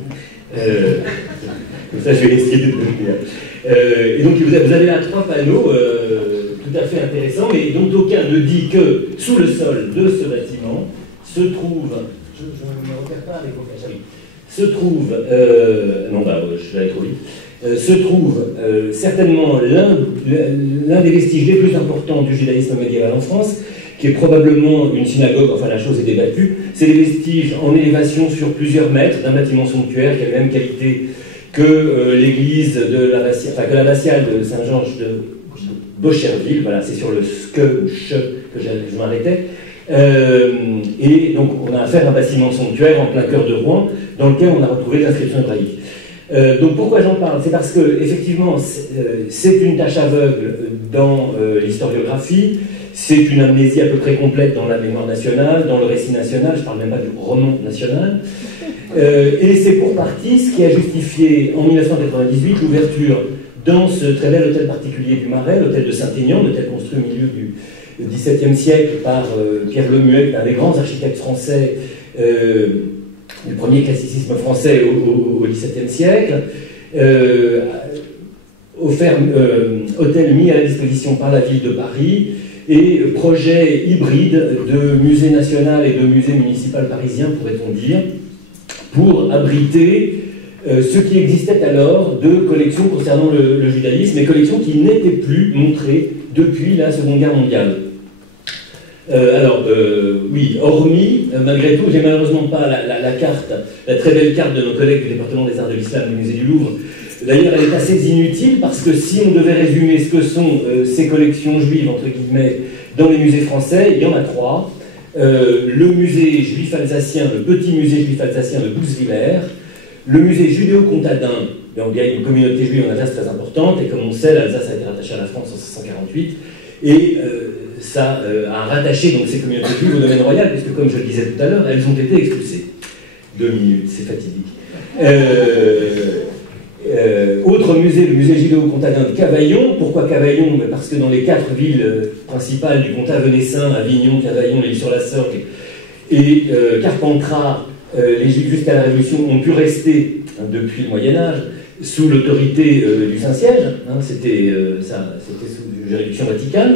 Comme ça, je vais essayer de le dire. Et donc, vous avez là 3 panneaux tout à fait intéressants, mais dont aucun ne dit que sous le sol de ce bâtiment se trouve... Je ne me repère pas avec vos cacharis. Se trouve... non, je vais aller trop vite. Se trouve certainement l'un des vestiges les plus importants du judaïsme médiéval en France, qui est probablement une synagogue, enfin la chose est débattue. C'est des vestiges en élévation sur plusieurs mètres d'un bâtiment sanctuaire qui a la même qualité que l'église de l'abbatiale de Saint-Georges de Bocherville. Voilà, c'est sur le ske ou che que je m'arrêtais. Et donc on a affaire à un bâtiment sanctuaire en plein cœur de Rouen, dans lequel on a retrouvé l'inscription hébraïque. Donc pourquoi j'en parle? C'est parce que effectivement c'est une tâche aveugle dans l'historiographie, c'est une amnésie à peu près complète dans la mémoire nationale, dans le récit national, je ne parle même pas du roman national, et c'est pour partie ce qui a justifié en 1998 l'ouverture dans ce très bel hôtel particulier du Marais, l'hôtel de Saint-Aignan, hôtel construit au milieu du XVIIe siècle par Pierre Lemuec, un des grands architectes français du premier classicisme français au XVIIe siècle, hôtel mis à la disposition par la ville de Paris, et projet hybride de musée national et de musée municipal parisien, pourrait-on dire, pour abriter ce qui existait alors de collections concernant le judaïsme, et collections qui n'étaient plus montrées depuis la Seconde Guerre mondiale. Oui, hormis, malgré tout, j'ai malheureusement pas la carte, la très belle carte de nos collègues du département des arts de l'islam du musée du Louvre. D'ailleurs, elle est assez inutile parce que si on devait résumer ce que sont ces collections juives, entre guillemets, dans les musées français, il y en a 3. Le musée juif alsacien, le petit musée juif alsacien de Bousvillers, le musée judéo-comtadin, donc il y a une communauté juive en Alsace très importante, et comme on sait, l'Alsace a été rattachée à la France en 1648, et ça a rattaché donc ces communautés juives au domaine royal, puisque comme je le disais tout à l'heure, elles ont été expulsées. 2 minutes, c'est fatidique. Autre musée, le musée judéo-comtadin de Cavaillon. Pourquoi Cavaillon? Parce que dans les 4 villes principales du comtat venessin, Avignon, Cavaillon, l'Île-sur-la-Sorgue et Carpentras, les Juifs jusqu'à la Révolution ont pu rester, depuis le Moyen-Âge, sous l'autorité du Saint-Siège. C'était sous juridiction vaticane.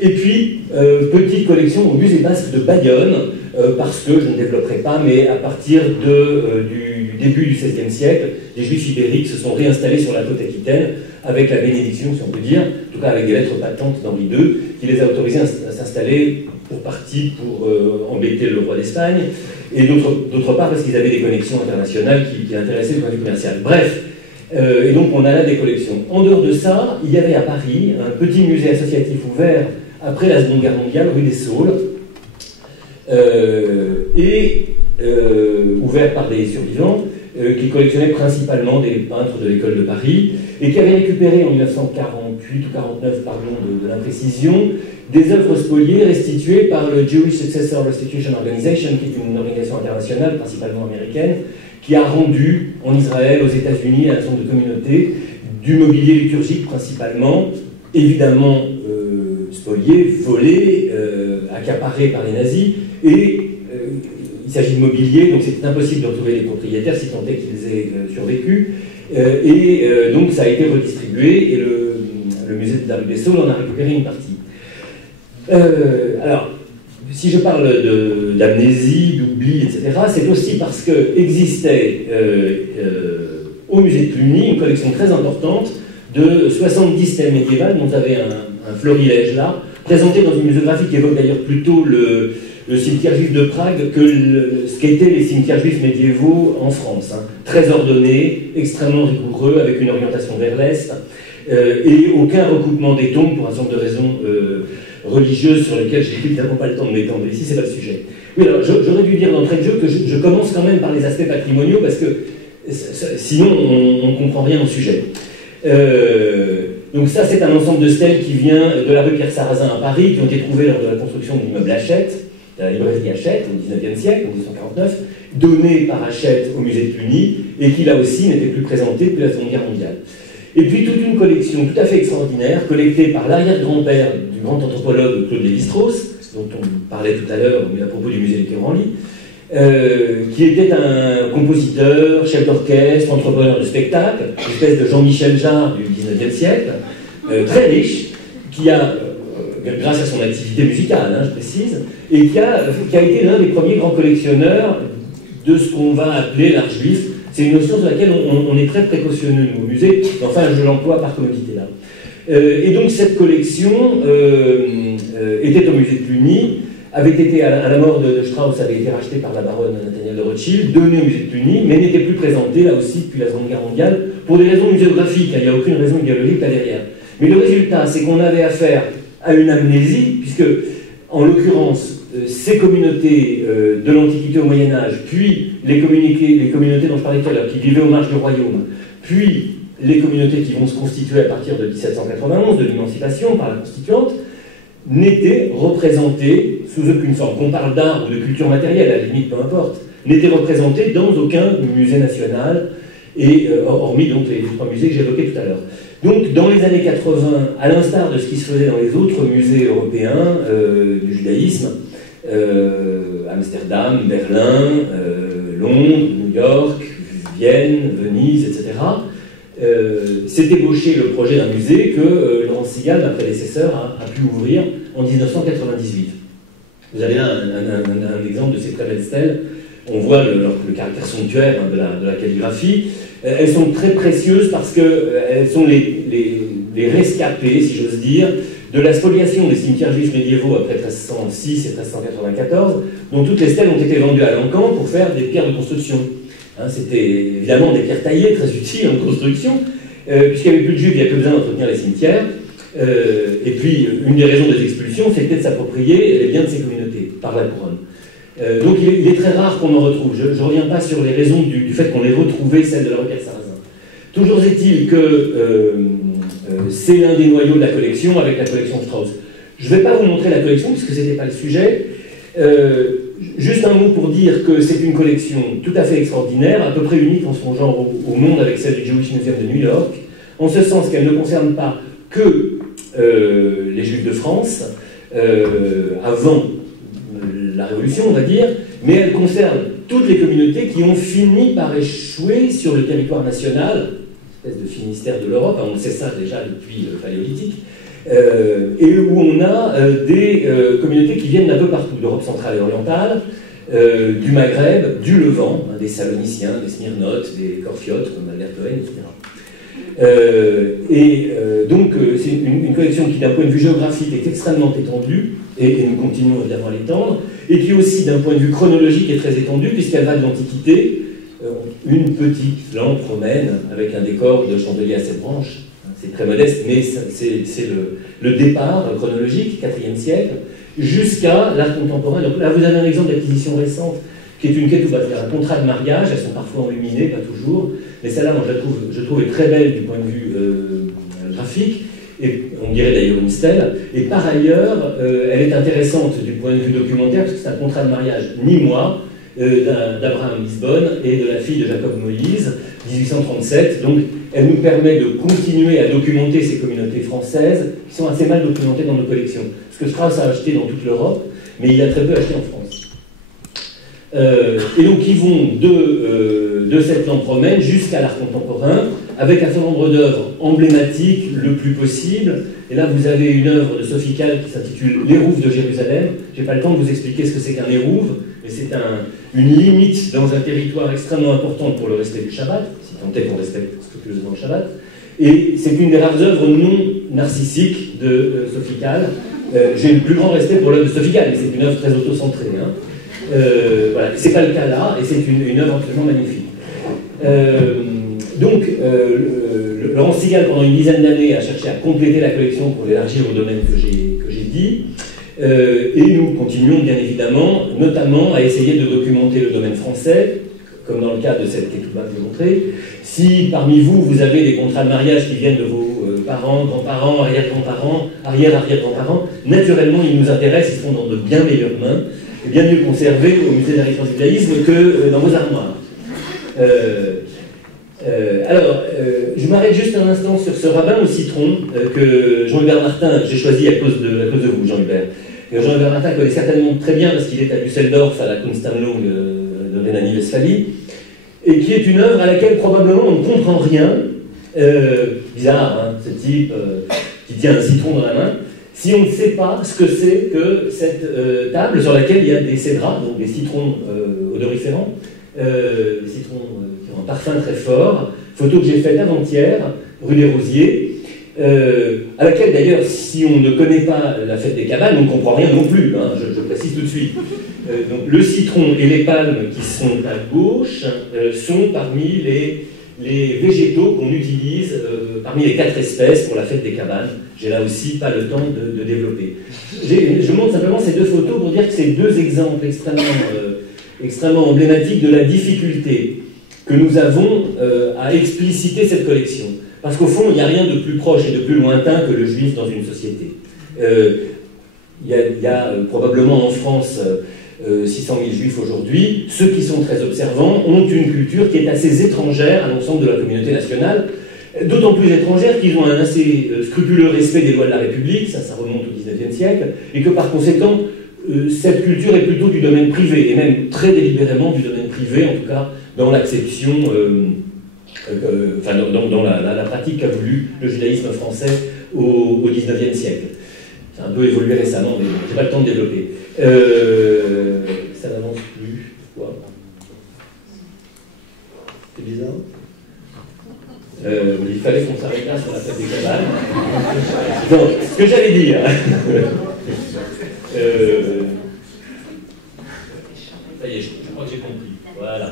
Et puis, petite collection au musée basque de Bayonne, parce que, je ne développerai pas, mais à partir du début du XVIe siècle, les Juifs ibériques se sont réinstallés sur la côte aquitaine, avec la bénédiction, si on peut dire, en tout cas avec des lettres patentes d'Henri II, qui les a autorisés à s'installer pour partie pour embêter le roi d'Espagne, et d'autre part parce qu'ils avaient des connexions internationales qui intéressaient le point de vue commercial. Bref, et donc on a là des collections. En dehors de ça, il y avait à Paris un petit musée associatif ouvert après la Seconde Guerre mondiale, rue des Saules, ouvert par des survivants, qui collectionnait principalement des peintres de l'école de Paris, et qui avait récupéré en 1948 ou 1949, pardon de l'imprécision, des œuvres spoliées restituées par le Jewish Successor Restitution Organization, qui est une organisation internationale, principalement américaine, qui a rendu en Israël, aux États-Unis, à un certain nombre de communautés, du mobilier liturgique principalement, évidemment spolié, volé, accaparé par les nazis, et il s'agit de mobilier, donc c'est impossible de retrouver les propriétaires, si tant est qu'ils aient survécu, donc ça a été redistribué, et le musée de la rue des Saules en a récupéré une partie. Alors, si je parle d'amnésie, d'oubli, etc., c'est aussi parce qu'existait au musée de Cluny une collection très importante de 70 stèles médiévales, dont vous avez un florilège là, présenté dans une muséographie qui évoque d'ailleurs plutôt le cimetière juif de Prague que ce qu'étaient les cimetières juifs médiévaux en France. Très ordonnés, extrêmement rigoureux, avec une orientation vers l'Est, et aucun recoupement des tombes pour un certain nombre de raisons religieuses sur lesquelles j'ai évidemment pas le temps de m'étendre. Ici, c'est pas le sujet. Oui, alors j'aurais dû dire d'entrée de jeu que je commence quand même par les aspects patrimoniaux, parce que sinon on ne comprend rien au sujet. Donc ça, c'est un ensemble de stèles qui vient de la rue Pierre-Sarrazin à Paris, qui ont été trouvées lors de la construction de l'immeuble Hachette, de la librairie Hachette, au XIXe siècle, en 1849, donné par Hachette au musée de Cluny, et qui là aussi n'était plus présenté depuis la Seconde Guerre mondiale. Et puis toute une collection tout à fait extraordinaire, collectée par l'arrière-grand-père du grand anthropologue Claude Lévi-Strauss, dont on parlait tout à l'heure à propos du musée des Quai-Branly, qui était un compositeur, chef d'orchestre, entrepreneur de spectacle, une espèce de Jean-Michel Jarre du XIXe siècle, très riche, qui a, grâce à son activité musicale, je précise, et qui a été l'un des premiers grands collectionneurs de ce qu'on va appeler l'art juif. C'est une notion sur laquelle on est très précautionneux, nous, au musée, enfin je l'emploie par commodité là. Et donc cette collection était au musée de Cluny, avait été, à la mort de Strauss, avait été rachetée par la baronne Nathaniel de Rothschild, donnée au musée de Cluny, mais n'était plus présentée là aussi depuis la Seconde Guerre mondiale, pour des raisons muséographiques, il n'y a aucune raison idéologique là derrière. Mais le résultat, c'est qu'on avait affaire à une amnésie, puisque, en l'occurrence, ces communautés de l'Antiquité au Moyen-Âge, puis les communautés dont je parlais tout à l'heure, qui vivaient aux marges du royaume, puis les communautés qui vont se constituer à partir de 1791, de l'émancipation par la Constituante, n'étaient représentées sous aucune forme. Qu'on parle d'art ou de culture matérielle, à la limite, peu importe, n'étaient représentées dans aucun musée national, et hormis donc les 3 musées que j'évoquais tout à l'heure. Donc, dans les années 80, à l'instar de ce qui se faisait dans les autres musées européens du judaïsme, Amsterdam, Berlin, Londres, New York, Vienne, Venise, etc., s'est ébauché le projet d'un musée que Laurence Sigal, ma prédécesseur, a pu ouvrir en 1998. Vous avez là un exemple de ces très belles stèles. On voit le caractère somptuaire de la calligraphie. Elles sont très précieuses parce qu'elles sont les rescapés, si j'ose dire, de la spoliation des cimetières juifs médiévaux après 1306 et 1394, dont toutes les stèles ont été vendues à Lancan pour faire des pierres de construction. Hein, c'était évidemment des pierres taillées, très utiles en construction, puisqu'il n'y avait plus de juifs, il n'y avait plus besoin d'entretenir les cimetières. Et puis, une des raisons des expulsions, c'était de s'approprier les biens de ces communautés, par la couronne. Donc il est très rare qu'on en retrouve. Je ne reviens pas sur les raisons du fait qu'on ait retrouvé celle de la Roquette Sarrazin. Toujours est-il que c'est l'un des noyaux de la collection avec la collection Strauss. Je ne vais pas vous montrer la collection puisque ce n'était pas le sujet. Juste un mot pour dire que c'est une collection tout à fait extraordinaire, à peu près unique en son genre au monde avec celle du Jewish Museum de New York, en ce sens qu'elle ne concerne pas que les Juifs de France, avant la Révolution, on va dire, mais elle concerne toutes les communautés qui ont fini par échouer sur le territoire national, espèce de Finistère de l'Europe, on sait ça déjà depuis le Paléolithique, et où on a des communautés qui viennent d'un peu partout, d'Europe centrale et orientale, du Maghreb, du Levant, des Saloniciens, des Smyrnotes, des Corfiotes, comme Albert Cohen, etc. Donc c'est une collection qui, d'un point de vue géographique, est extrêmement étendue, et nous continuons évidemment à l'étendre, et qui aussi, d'un point de vue chronologique, est très étendue, puisqu'elle va de l'Antiquité. Une petite lampe romaine avec un décor de chandelier à 7 branches. C'est très modeste, mais c'est le départ chronologique, 4e siècle, jusqu'à l'art contemporain. Donc là, vous avez un exemple d'acquisition récente, qui est une ketouba, c'est-à-dire un contrat de mariage. Elles sont parfois enluminées, pas toujours, mais celle-là, moi, je trouve est très belle du point de vue graphique, et on dirait d'ailleurs une stèle, et par ailleurs, elle est intéressante du point de vue documentaire, parce que c'est un contrat de mariage ni-moi, d'Abraham Lisbonne et de la fille de Jacob Moïse, 1837. Donc, elle nous permet de continuer à documenter ces communautés françaises qui sont assez mal documentées dans nos collections. Parce que Strauss a acheté dans toute l'Europe, mais il a très peu acheté en France. Et donc, ils vont de cette lampe romaine jusqu'à l'art contemporain, avec un certain nombre d'œuvres emblématiques le plus possible. Et là, vous avez une œuvre de Sophie Calle qui s'intitule « L'Hérouve de Jérusalem ». Je n'ai pas le temps de vous expliquer ce que c'est qu'un hérouve, mais c'est une limite dans un territoire extrêmement important pour le respect du Shabbat, si tant est qu'on respecte scrupuleusement le Shabbat. Et c'est une des rares œuvres non narcissiques de Sophie Calle. J'ai le plus grand respect pour l'œuvre de Sophie Calle, mais c'est une œuvre très auto-centrée. Voilà. C'est pas le cas là, et c'est une œuvre absolument magnifique. Donc, Laurence Sigal, pendant une dizaine d'années, a cherché à compléter la collection pour l'élargir au domaine que j'ai dit. Et nous continuons, bien évidemment, notamment à essayer de documenter le domaine français, comme dans le cas de cette ketouba que je vous montrais. Si parmi vous, vous avez des contrats de mariage qui viennent de vos parents, grands-parents, arrière-grands-parents, arrière-arrière-grands-parents, naturellement, ils nous intéressent, ils sont dans de bien meilleures mains, et bien mieux conservés au musée d'art et transjudaïsme que dans vos armoires. Je m'arrête juste un instant sur ce rabbin au citron que Jean-Hubert Martin, j'ai choisi à cause de vous, Jean-Hubert. Jean-Hubert Martin connaît certainement très bien parce qu'il est à Düsseldorf, à la Kunstsammlung de Rhénanie-Westphalie, et qui est une œuvre à laquelle probablement on ne comprend rien. Bizarre, hein, ce type qui tient un citron dans la main. Si on ne sait pas ce que c'est que cette table sur laquelle il y a des cédras, donc des citrons odoriférants, des citrons qui ont un parfum très fort, photo que j'ai faite avant-hier, rue des Rosiers, à laquelle d'ailleurs, si on ne connaît pas la fête des cabanes, on ne comprend rien non plus, hein, je précise tout de suite. Donc, le citron et les palmes qui sont à gauche sont parmi les végétaux qu'on utilise parmi les 4 espèces pour la fête des cabanes. J'ai là aussi pas le temps de développer. Je montre simplement ces 2 photos pour dire que c'est 2 exemples extrêmement emblématiques de la difficulté que nous avons à expliciter cette collection. Parce qu'au fond, il n'y a rien de plus proche et de plus lointain que le juif dans une société. Il y a probablement en France 600 000 juifs aujourd'hui. Ceux qui sont très observants ont une culture qui est assez étrangère à l'ensemble de la communauté nationale. d'autant plus étrangères qu'ils ont un assez scrupuleux respect des lois de la République, ça remonte au XIXe siècle, et que par conséquent, cette culture est plutôt du domaine privé, et même très délibérément du domaine privé, en tout cas dans l'acception, dans la pratique qu'a voulu le judaïsme français au XIXe siècle. Ça a un peu évolué récemment, mais j'ai pas le temps de développer. Ça n'avance plus. Pourquoi? C'est bizarre. Il fallait qu'on s'arrête là sur la fête des cabales. Donc, ce que j'allais dire. Ça y est, je crois que j'ai compris. Voilà.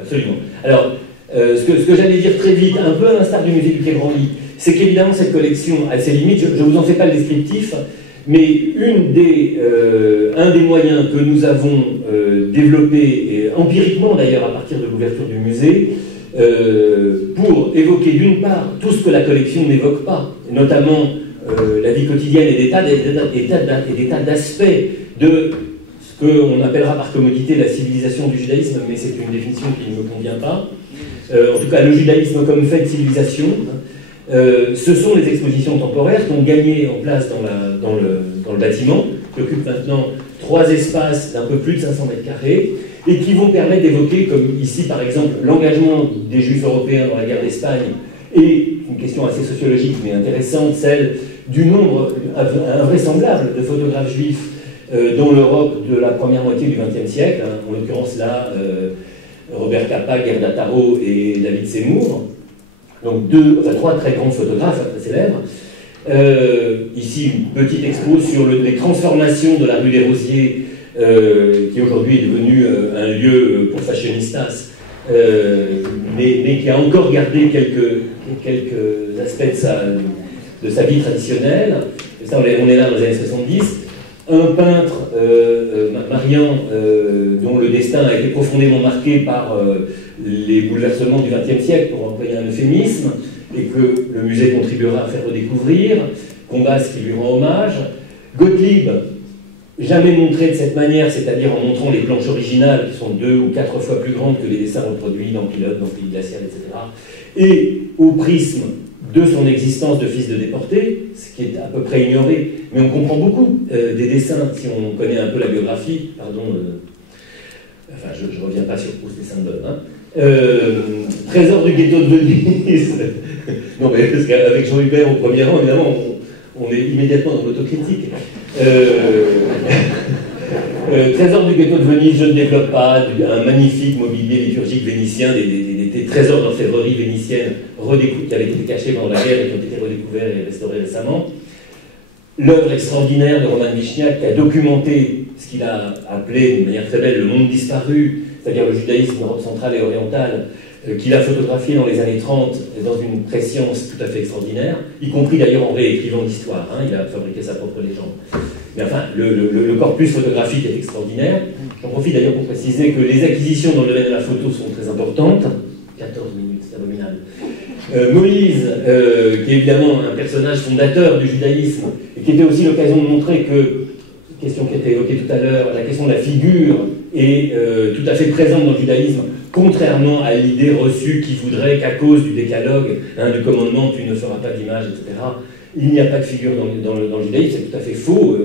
Absolument. Alors, ce que j'allais dire très vite, un peu à l'instar du musée du Quai Branly, c'est qu'évidemment cette collection a ses limites. Je ne vous en fais pas le descriptif, mais un des moyens que nous avons développé, et empiriquement d'ailleurs à partir de l'ouverture du musée, pour évoquer d'une part tout ce que la collection n'évoque pas, notamment la vie quotidienne et des tas d'aspects de ce qu'on appellera par commodité la civilisation du judaïsme, mais c'est une définition qui ne me convient pas. En tout cas, le judaïsme comme fait de civilisation, ce sont les expositions temporaires qui ont gagné en place dans le bâtiment, qui occupent maintenant 3 espaces d'un peu plus de 500 mètres carrés, et qui vont permettre d'évoquer, comme ici par exemple, l'engagement des Juifs européens dans la guerre d'Espagne, et une question assez sociologique mais intéressante, celle du nombre invraisemblable de photographes juifs dans l'Europe de la première moitié du XXe siècle, hein, en l'occurrence là, Robert Capa, Gerda Taro et David Seymour, donc 3 très grands photographes très célèbres. Ici, une petite expo sur les transformations de la rue des Rosiers, qui aujourd'hui est devenue un lieu pour fashionistas, mais qui a encore gardé quelques aspects de sa vie traditionnelle. Et ça, on est là dans les années 70. Un peintre, Marian, dont le destin a été profondément marqué par les bouleversements du XXe siècle, pour employer un euphémisme, et que le musée contribuera à faire redécouvrir. Combas qui lui rend hommage. Gottlieb, jamais montré de cette manière, c'est-à-dire en montrant les planches originales qui sont 2 ou 4 fois plus grandes que les dessins reproduits dans Pilote, dans Pays glacial, etc. Et au prisme de son existence de fils de déporté, ce qui est à peu près ignoré, mais on comprend beaucoup des dessins si on connaît un peu la biographie. Pardon, enfin je ne reviens pas sur Proust et Saint-Beuve. Hein. Trésor du ghetto de Venise. Non, mais parce qu'avec Jean Hubert au premier rang, évidemment, on est immédiatement dans l'autocritique. Trésor du ghetto de Venise, je ne développe pas, un magnifique mobilier liturgique vénitien, des trésors d'orfèvrerie vénitienne qui avaient été cachés pendant la guerre et qui ont été redécouverts et restaurés récemment. L'œuvre extraordinaire de Roman Vichniac qui a documenté ce qu'il a appelé d'une manière très belle le monde disparu, c'est-à-dire le judaïsme d'Europe centrale et orientale, qu'il a photographié dans les années 30 dans une préscience tout à fait extraordinaire, y compris d'ailleurs en réécrivant l'histoire. Hein, il a fabriqué sa propre légende. Mais enfin, le corpus photographique est extraordinaire. J'en profite d'ailleurs pour préciser que les acquisitions dans le domaine de la photo sont très importantes. 14 minutes, c'est abominable. Moïse, qui est évidemment un personnage fondateur du judaïsme, et qui était aussi l'occasion de montrer que, question qui a été évoquée tout à l'heure, la question de la figure est tout à fait présente dans le judaïsme, contrairement à l'idée reçue qui voudrait qu'à cause du décalogue, du commandement, tu ne feras pas d'image, etc., il n'y a pas de figure dans le judaïsme, c'est tout à fait faux,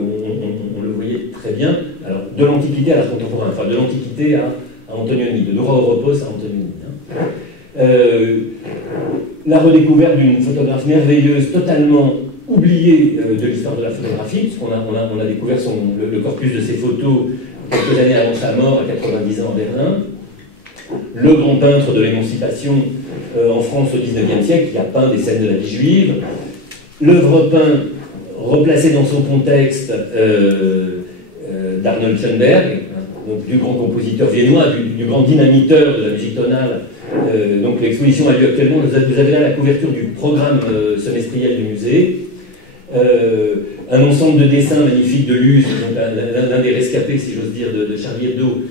on le voyait très bien, alors de l'Antiquité à l'art contemporain, enfin de l'Antiquité à Antonioni, de Dora Europos à Antonioni. Hein. La redécouverte d'une photographe merveilleuse, totalement oubliée de l'histoire de la photographie, puisqu'on a découvert le corpus de ses photos quelques années avant sa mort, à 90 ans à Berlin. Le grand peintre de l'émancipation en France au XIXe siècle, qui a peint des scènes de la vie juive. L'œuvre peinte, replacée dans son contexte, d'Arnold Schoenberg, donc du grand compositeur viennois, du grand dynamiteur de la musique tonale. Donc l'exposition a lieu actuellement. Vous avez là la couverture du programme semestriel du musée. Un ensemble de dessins magnifiques de Luz, l'un des rescapés, si j'ose dire, de Charlie Hebdo,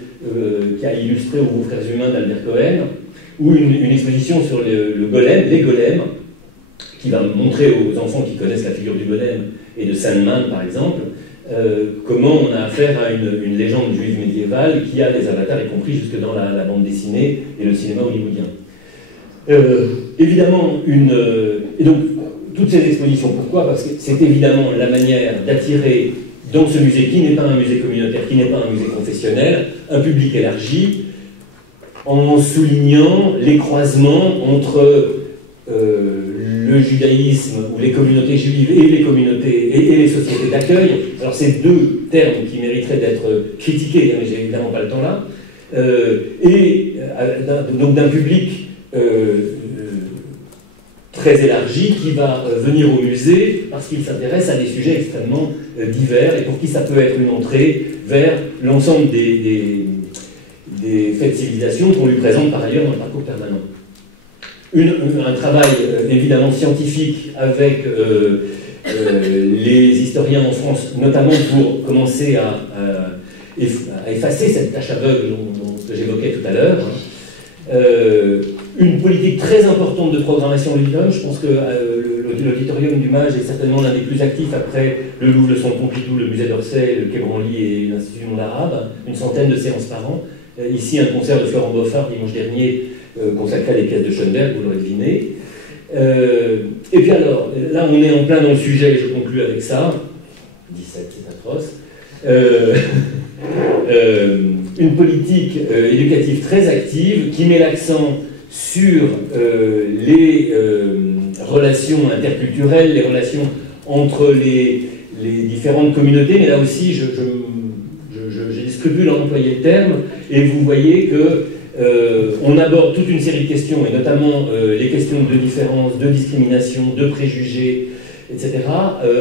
qui a illustré aux frères humains d'Albert Cohen, ou une exposition sur les golems, qui va montrer aux enfants qui connaissent la figure du golem et de Sandman, par exemple, comment on a affaire à une légende juive médiévale qui a des avatars, y compris jusque dans la bande dessinée et le cinéma hollywoodien. Évidemment, et donc, toutes ces expositions, pourquoi? Parce que c'est évidemment la manière d'attirer dans ce musée, qui n'est pas un musée communautaire, qui n'est pas un musée confessionnel, un public élargi, en soulignant les croisements entre le judaïsme ou les communautés juives et les communautés et les sociétés d'accueil. Alors c'est deux termes qui mériteraient d'être critiqués, mais j'ai évidemment pas le temps là. Donc d'un public très élargi qui va venir au musée parce qu'il s'intéresse à des sujets extrêmement divers et pour qui ça peut être une entrée vers l'ensemble des faits de civilisation qu'on lui présente par ailleurs dans le parcours permanent. Un travail évidemment scientifique avec les historiens en France, notamment pour commencer à effacer cette tâche aveugle que j'évoquais tout à l'heure. Une politique très importante de programmation auditorium. Je pense que l'auditorium du Mage est certainement l'un des plus actifs après le Louvre, le Centre Pompidou, le musée d'Orsay, le Quai Branly et l'Institut du monde arabe. Une centaine de séances par an. Ici, un concert de Florent Beaufard dimanche dernier consacré à des pièces de Schoenberg, vous l'aurez deviné. Et puis alors, là on est en plein dans le sujet, et je conclue avec ça. 17, c'est atroce. Une politique éducative très active qui met l'accent sur les relations interculturelles, les relations entre les différentes communautés, mais là aussi j'ai des scrupules à employer le terme, et vous voyez que on aborde toute une série de questions, et notamment les questions de différence, de discrimination, de préjugés, etc.,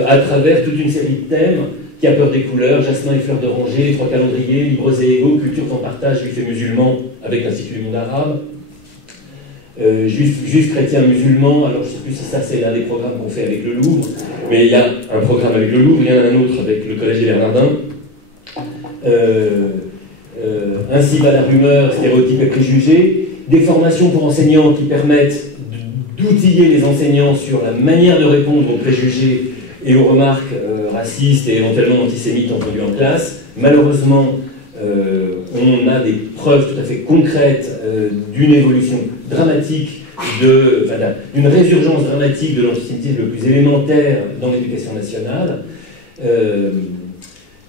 à travers toute une série de thèmes qui a peur des couleurs, jasmin et fleurs d'oranger, les trois calendriers, libres et égaux, culture en partage, juifs et musulmans, avec l'Institut du monde arabe, juifs, chrétiens, musulmans. Alors je ne sais plus si ça c'est l'un des programmes qu'on fait avec le Louvre, mais il y a un programme avec le Louvre, il y en a un autre avec le Collège des Bernardins. Ainsi va la rumeur, stéréotypes et préjugés, des formations pour enseignants qui permettent d'outiller les enseignants sur la manière de répondre aux préjugés et aux remarques racistes et éventuellement antisémites entendues en classe. Malheureusement, on a des preuves tout à fait concrètes d'une évolution dramatique, d'une résurgence dramatique de l'antisémitisme le plus élémentaire dans l'éducation nationale.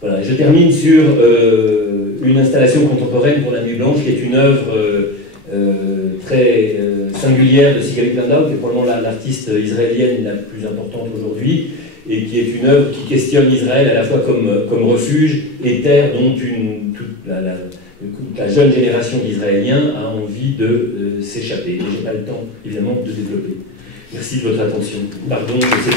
Voilà, je termine sur une installation contemporaine pour la Nuit Blanche, qui est une œuvre très singulière de Sigalit Landau, qui est probablement l'artiste israélienne la plus importante aujourd'hui, et qui est une œuvre qui questionne Israël à la fois comme refuge et terre dont toute la jeune génération d'Israéliens a envie de s'échapper. Et je n'ai pas le temps, évidemment, de développer. Merci de votre attention. Pardon de cette